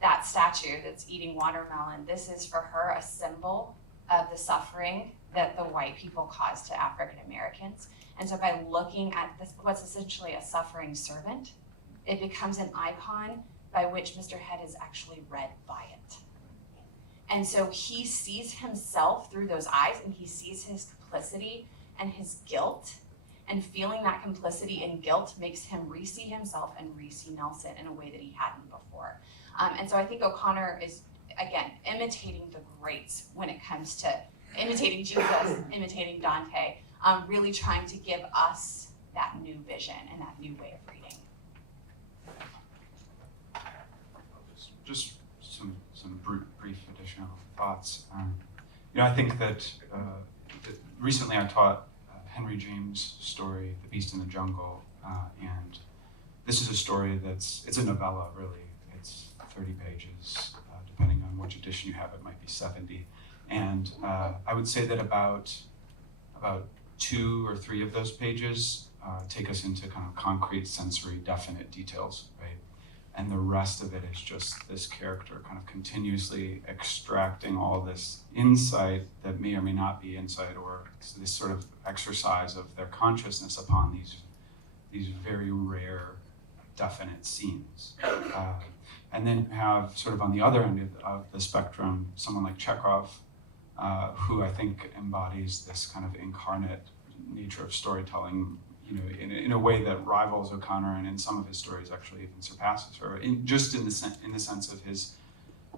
that statue that's eating watermelon, this is for her a symbol of the suffering that the white people caused to African Americans. And so by looking at this, what's essentially a suffering servant, it becomes an icon by which Mr. Head is actually read by it. And so he sees himself through those eyes, and he sees his complicity and his guilt. And feeling that complicity and guilt makes him re-see himself and re-see Nelson in a way that he hadn't before. And so I think O'Connor is, again, imitating the greats when it comes to imitating Jesus, imitating Dante, really trying to give us that new vision and that new way of reading. Just some brief additional thoughts. I think that recently I taught Henry James' story, The Beast in the Jungle, and this is a story it's a novella really. It's 30 pages, depending on which edition you have, it might be 70. And I would say that about 2 or 3 of those pages take us into kind of concrete, sensory, definite details, right? And the rest of it is just this character kind of continuously extracting all this insight that may or may not be insight, or this sort of exercise of their consciousness upon these very rare, definite scenes. And then have sort of on the other end of the spectrum, someone like Chekhov, who I think embodies this kind of incarnate nature of storytelling, in a way that rivals O'Connor, and in some of his stories actually even surpasses her, in the sense of his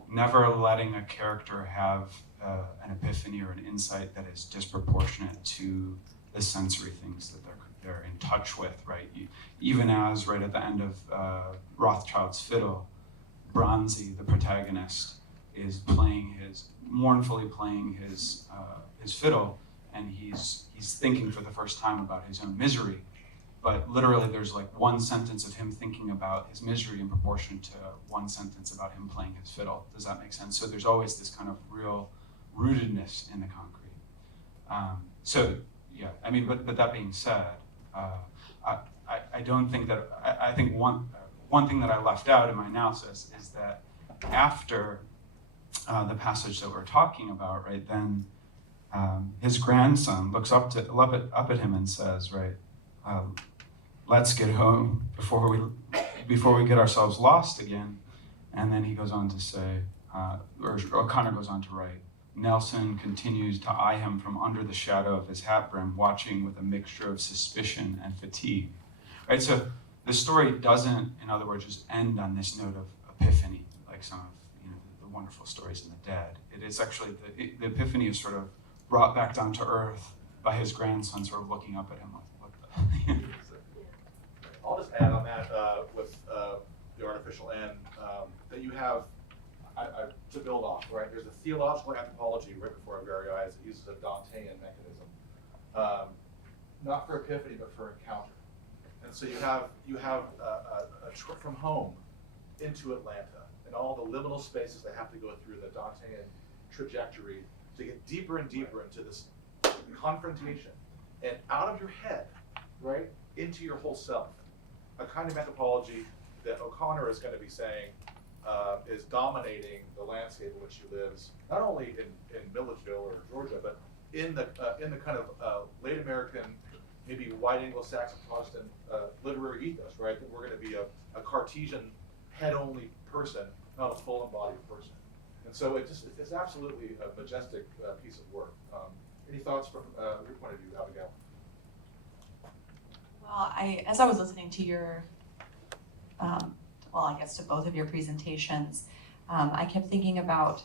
never letting a character have an epiphany or an insight that is disproportionate to the sensory things that they're in touch with, right? Even as right at the end of Rothschild's Fiddle, Bronzy, the protagonist, is mournfully playing his fiddle, and he's thinking for the first time about his own misery, but literally there's like one sentence of him thinking about his misery in proportion to one sentence about him playing his fiddle. Does that make sense? So there's always this kind of real rootedness in the concrete. But that being said, I don't think that, I think one thing that I left out in my analysis is that after the passage that we're talking about, right, then his grandson looks up at him and says, right, let's get home before we get ourselves lost again. And then he goes on to say, or O'Connor goes on to write, Nelson continues to eye him from under the shadow of his hat brim, watching with a mixture of suspicion and fatigue. Right, so the story doesn't, in other words, just end on this note of epiphany, like some of the wonderful stories in the dead. It is actually, the epiphany is sort of brought back down to earth by his grandson sort of looking up at him like, what the... I'll just add on that with the artificial end, that you have, to build off, right? There's a theological anthropology right before our very eyes that uses a Dantean mechanism, not for epiphany, but for encounter. And so you have a trip from home into Atlanta and all the liminal spaces they have to go through, the Dantean trajectory to get deeper and deeper into this confrontation and out of your head, right, into your whole self. A kind of anthropology that O'Connor is going to be saying is dominating the landscape in which he lives, not only in Milledgeville or Georgia, but in the kind of late American, maybe white Anglo-Saxon Protestant literary ethos, right? That we're going to be a Cartesian head-only person, not a full embodied person. And so it's absolutely a majestic piece of work. Any thoughts from your point of view, Abigail? Well, as I was listening to your, I guess to both of your presentations, I kept thinking about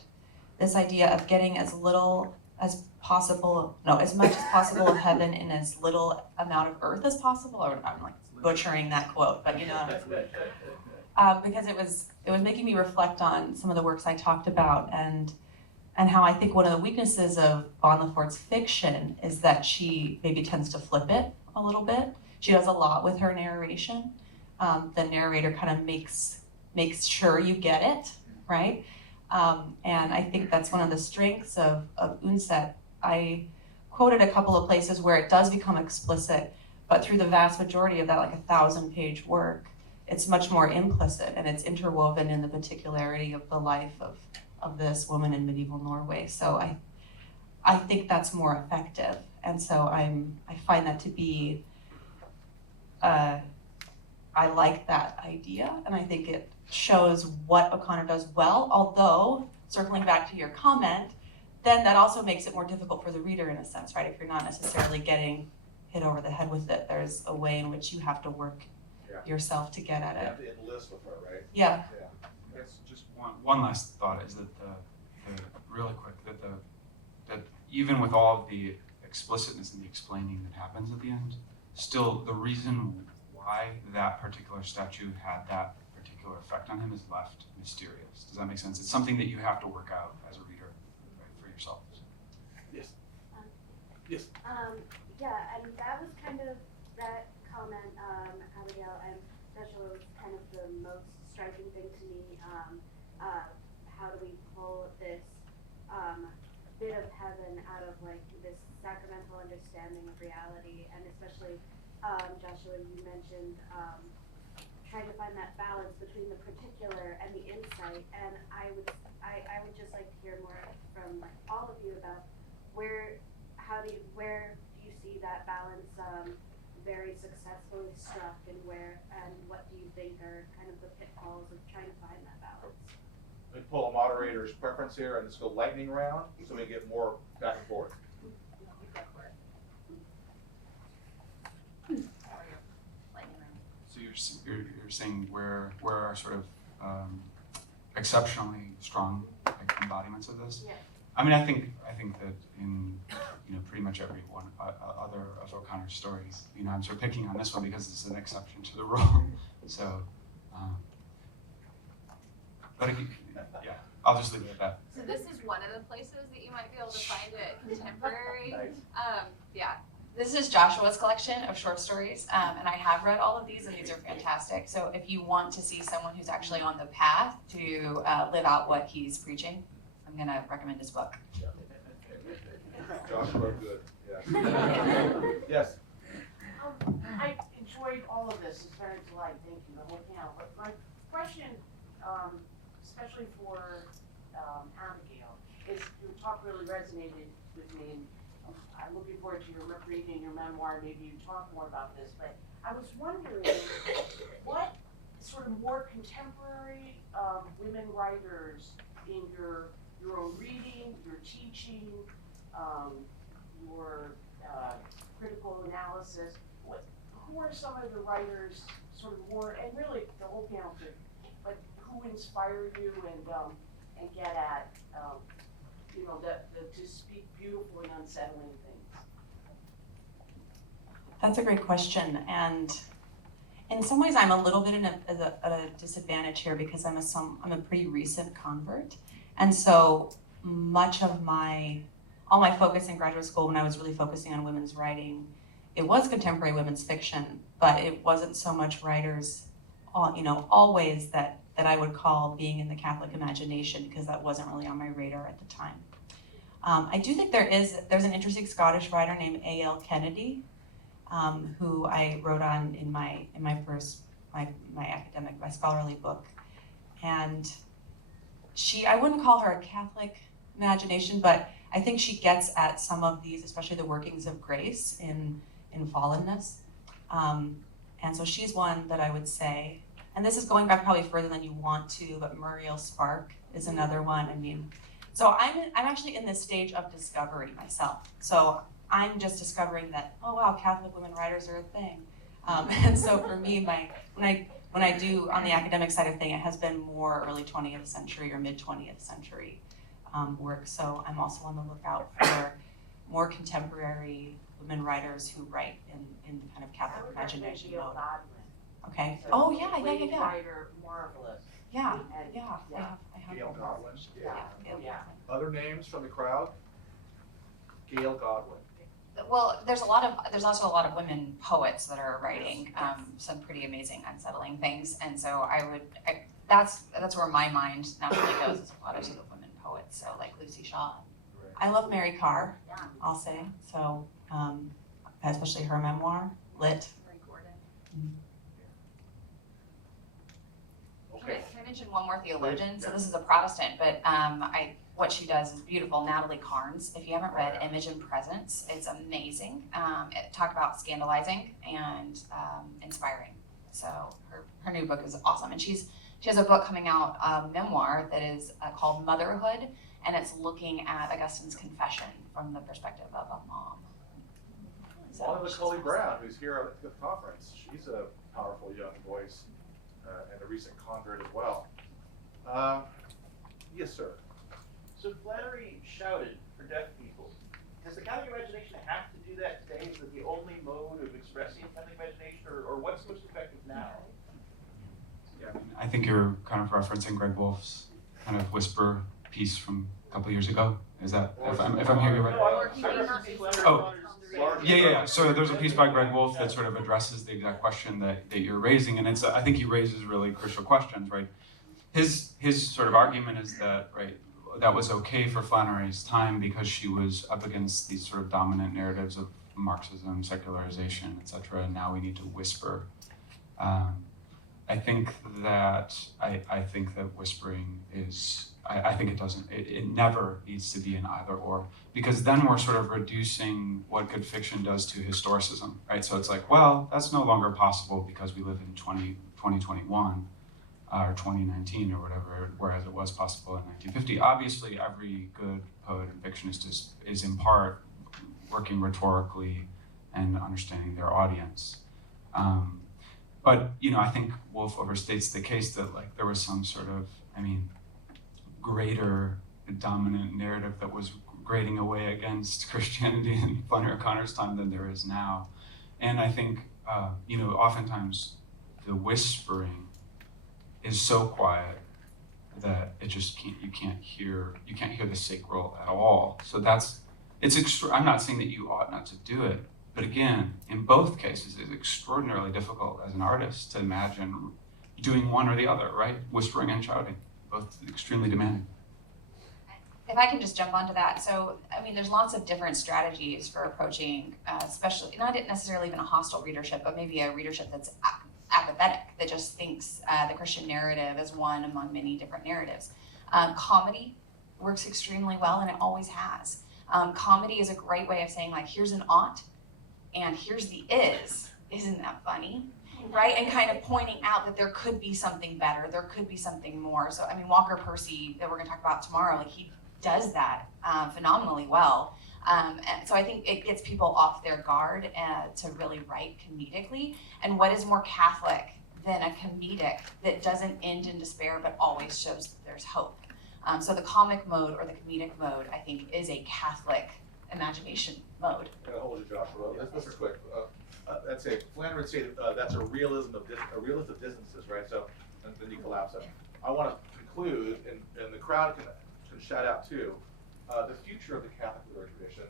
this idea of getting as little as possible, no, as much as possible of heaven in as little amount of earth as possible. Or I'm like butchering that quote, but you know, because it was making me reflect on some of the works I talked about and how I think one of the weaknesses of Bon Laforte's fiction is that she maybe tends to flip it a little bit. She does a lot with her narration. The narrator kind of makes sure you get it, right? And I think that's one of the strengths of Unset. I quoted a couple of places where it does become explicit, but through the vast majority of that, like 1,000-page work, it's much more implicit and it's interwoven in the particularity of the life of this woman in medieval Norway. So I think that's more effective. And so I find that to be, I like that idea, and I think it shows what O'Connor does well, although, circling back to your comment, then that also makes it more difficult for the reader in a sense, right? If you're not necessarily getting hit over the head with it, there's a way in which you have to work yourself to get at it. You have to enlist with her, right? Yeah. I guess just one last thought is that really quick, that even with all of the explicitness and the explaining that happens at the end, still the reason why that particular statue had that particular effect on him is left mysterious. Does that make sense? It's something that you have to work out as a reader, right, for yourself. Yes. Yes. Yeah, and that was kind of that comment, Abigail and Joshua, was kind of the most striking thing to me. How do we pull this bit of heaven out of like this sacramental understanding of reality, and especially Joshua, you mentioned trying to find that balance between the particular and the insight, and I would just like to hear more from like all of you about where do you see that balance very successfully struck, and what do you think are kind of the pitfalls of trying to find that balance? Let me pull a moderator's preference here and just go lightning round so we get more back and forth. So you're saying where are sort of exceptionally strong like embodiments of this? Yeah. I mean, I think that in pretty much every one other of O'Connor's stories, I'm sort of picking on this one because it's an exception to the rule. So, but yeah, I'll just leave it at that. So this is one of the places that you might be able to find it contemporary. Yeah. This is Joshua's collection of short stories, and I have read all of these, and these are fantastic. So if you want to see someone who's actually on the path to live out what he's preaching, I'm gonna recommend his book. Joshua, good. Yeah. Yes. I enjoyed all of this. It's very delightful. Thank you, the whole panel. But my question, especially for Abigail, is your talk really resonated with me, and I'm looking forward to your reading your memoir. Maybe you talk more about this, but I was wondering what sort of more contemporary women writers in your own reading, your teaching, your critical analysis. Who are some of the writers, sort of more, and really the whole panel too, but who inspire you and get at, to speak beautiful and unsettling things? That's a great question, and in some ways I'm a little bit at a disadvantage here because I'm a pretty recent convert, and so much of all my focus in graduate school when I was really focusing on women's writing, it was contemporary women's fiction, but it wasn't so much writers, always that I would call being in the Catholic imagination, because that wasn't really on my radar at the time. I do think there's an interesting Scottish writer named A.L. Kennedy, who I wrote on in my scholarly book, and I wouldn't call her a Catholic imagination, but I think she gets at some of these, especially the workings of grace in fallenness. And so she's one that I would say, and this is going back probably further than you want to, but Muriel Spark is another one. So I'm actually in this stage of discovery myself. So I'm just discovering that, oh wow, Catholic women writers are a thing. And so for me, when I do on the academic side of thing, it has been more early 20th century or mid 20th century work. So I'm also on the lookout for more contemporary women writers who write in the kind of Catholic imagination mode. Okay. So Oh yeah. writer, marvelous. Yeah. And, I have Gail one. Godwin. Yeah. Gail Yeah. Godwin. Other names from the crowd? Gail Godwin. Well, there's also a lot of women poets that are writing some pretty amazing, unsettling things, and so that's where my mind naturally goes, is a lot of sort of women poets, so like Lucy Shaw. I love Mary Carr, I'll say. So, especially her memoir, Lit. Mary Gordon. Okay. Can I mention one more theologian? So this is a Protestant, but what she does is beautiful. Natalie Carnes. If you haven't read Image and Presence, it's amazing. It talked about scandalizing and inspiring. So her new book is awesome, and she has a book coming out, a memoir that is called Motherhood, and it's looking at Augustine's confession from the perspective of a mom. So Monica Cully Brown, who's here at the conference, she's a powerful young voice and a recent convert as well. Yes, sir. So Flannery shouted for deaf people. Does the Catholic imagination have to do that today? Is it the only mode of expressing Catholic imagination, or what's most effective now? Yeah, I think you're kind of referencing Greg Wolf's kind of whisper piece from a couple of years ago. Is that, if I'm hearing you right? Oh. Yeah. So there's a piece by Greg Wolf that sort of addresses the exact question that you're raising, and I think he raises really crucial questions, right? His sort of argument is that, right, that was okay for Flannery's time because she was up against these sort of dominant narratives of Marxism, secularization, etc. And now we need to whisper. I think that whispering is. I think it doesn't. It never needs to be an either or, because then we're sort of reducing what good fiction does to historicism, right? So it's like, well, that's no longer possible because we live in 2021 or 2019 or whatever, whereas it was possible in 1950. Obviously, every good poet and fictionist is in part working rhetorically and understanding their audience. But I think Woolf overstates the case that like there was some sort of, greater dominant narrative that was grating away against Christianity in Flannery O'Connor's time than there is now. And I think, oftentimes the whispering is so quiet that it just you can't hear the sacral at all. So I'm not saying that you ought not to do it, but again, in both cases, it's extraordinarily difficult as an artist to imagine doing one or the other, right? Whispering and shouting, both extremely demanding. if I can just jump onto that. So, I mean, there's lots of different strategies for approaching, especially, not necessarily even a hostile readership, but maybe a readership that's apathetic, that just thinks the Christian narrative is one among many different narratives. Comedy works extremely well, and it always has. Comedy is a great way of saying, like, here's an ought, and here's the is. Isn't that funny? Right? And kind of pointing out that there could be something better, there could be something more. So, I mean, Walker Percy, that we're gonna talk about tomorrow, like, he does that phenomenally well. And so I think it gets people off their guard to really write comedically. And what is more Catholic than a comedic that doesn't end in despair but always shows that there's hope? So the comic mode or the comedic mode, I think, is a Catholic imagination mode. I'm gonna hold you, Joshua. This is quick. I'd say Flannery would say that's a realism of distances, right? So, and then you collapse it. I want to conclude, and the crowd can shout out too. The future of the Catholic literary tradition.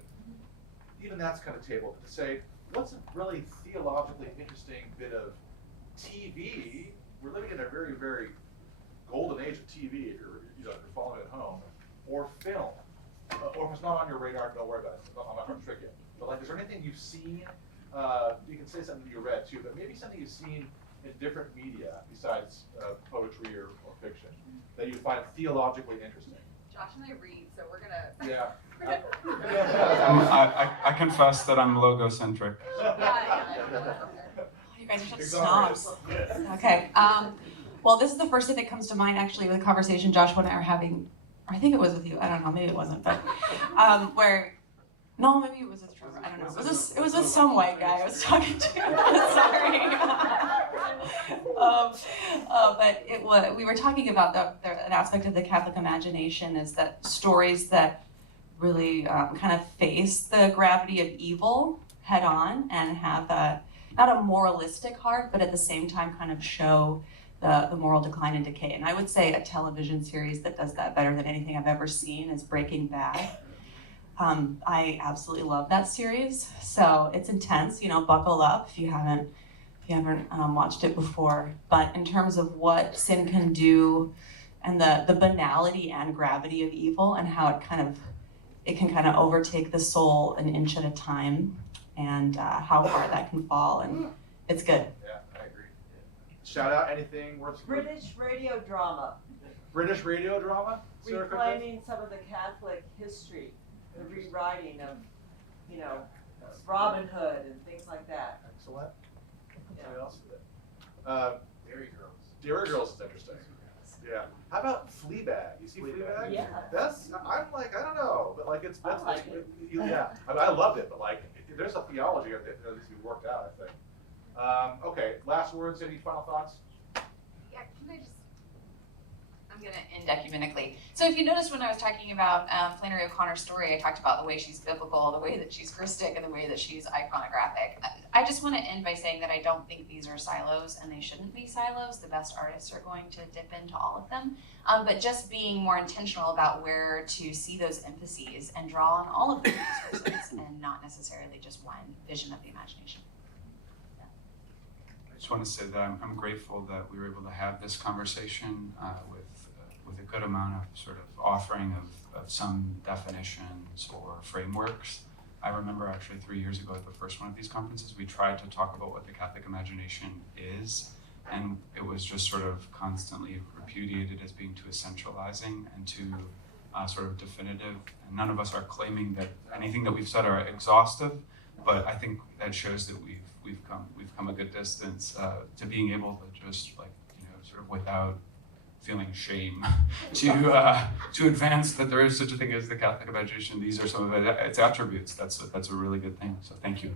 Even that's kind of tabled to say, what's a really theologically interesting bit of TV? We're living in a very, very golden age of TV. If you're following at home, or film, or if it's not on your radar, don't worry about it. I'm not going to trick you. But like, is there anything you've seen? You can say something you read too, but maybe something you've seen in different media besides poetry or fiction that you find theologically interesting. Josh and I read, so we're gonna. Yeah. I confess that I'm logocentric. You guys are such snobs. Okay. Well, this is the first thing that comes to mind, actually, with a conversation Joshua and I are having. I think it was with you. I don't know. Maybe it wasn't. But where. No, maybe it was with Trevor. I don't know. It was with some white guy I was talking to. Sorry. But we were talking about an aspect of the Catholic imagination is that stories that really kind of face the gravity of evil head on and have not a moralistic heart, but at the same time kind of show the moral decline and decay. And I would say a television series that does that better than anything I've ever seen is Breaking Bad. I absolutely love that series. So it's intense, buckle up if you haven't watched it before. But in terms of what sin can do and the banality and gravity of evil and how it can kind of overtake the soul an inch at a time and how far that can fall, and it's good. Yeah, I agree. Shout out anything worth British radio drama. British radio drama? Reclaiming some of the Catholic history, the rewriting of, Robin Hood and things like that. Excellent. Somebody Yeah. else? Dairy Girls. Dairy Girls is interesting. Yeah. How about Fleabag? You see Fleabag? Yeah. I'm like, I don't know, but like that's like it. Yeah. I loved it, but like there's a theology that needs to be worked out, I think. Okay, last words, any final thoughts? Yeah, can I just, I'm gonna end ecumenically. So if you noticed when I was talking about Flannery O'Connor's story, I talked about the way she's biblical, the way that she's Christic, and the way that she's iconographic. I just wanna end by saying that I don't think these are silos, and they shouldn't be silos. The best artists are going to dip into all of them. But just being more intentional about where to see those emphases and draw on all of the resources and not necessarily just one vision of the imagination. I just want to say that I'm grateful that we were able to have this conversation with a good amount of sort of offering of some definitions or frameworks. I remember actually 3 years ago at the first one of these conferences, we tried to talk about what the Catholic imagination is, and it was just sort of constantly repudiated as being too essentializing and too sort of definitive. And none of us are claiming that anything that we've said are exhaustive, but I think that shows that we've come a good distance to being able to just sort of without feeling shame to advance that there is such a thing as the Catholic imagination. These are some of its attributes. That's a really good thing. So thank you.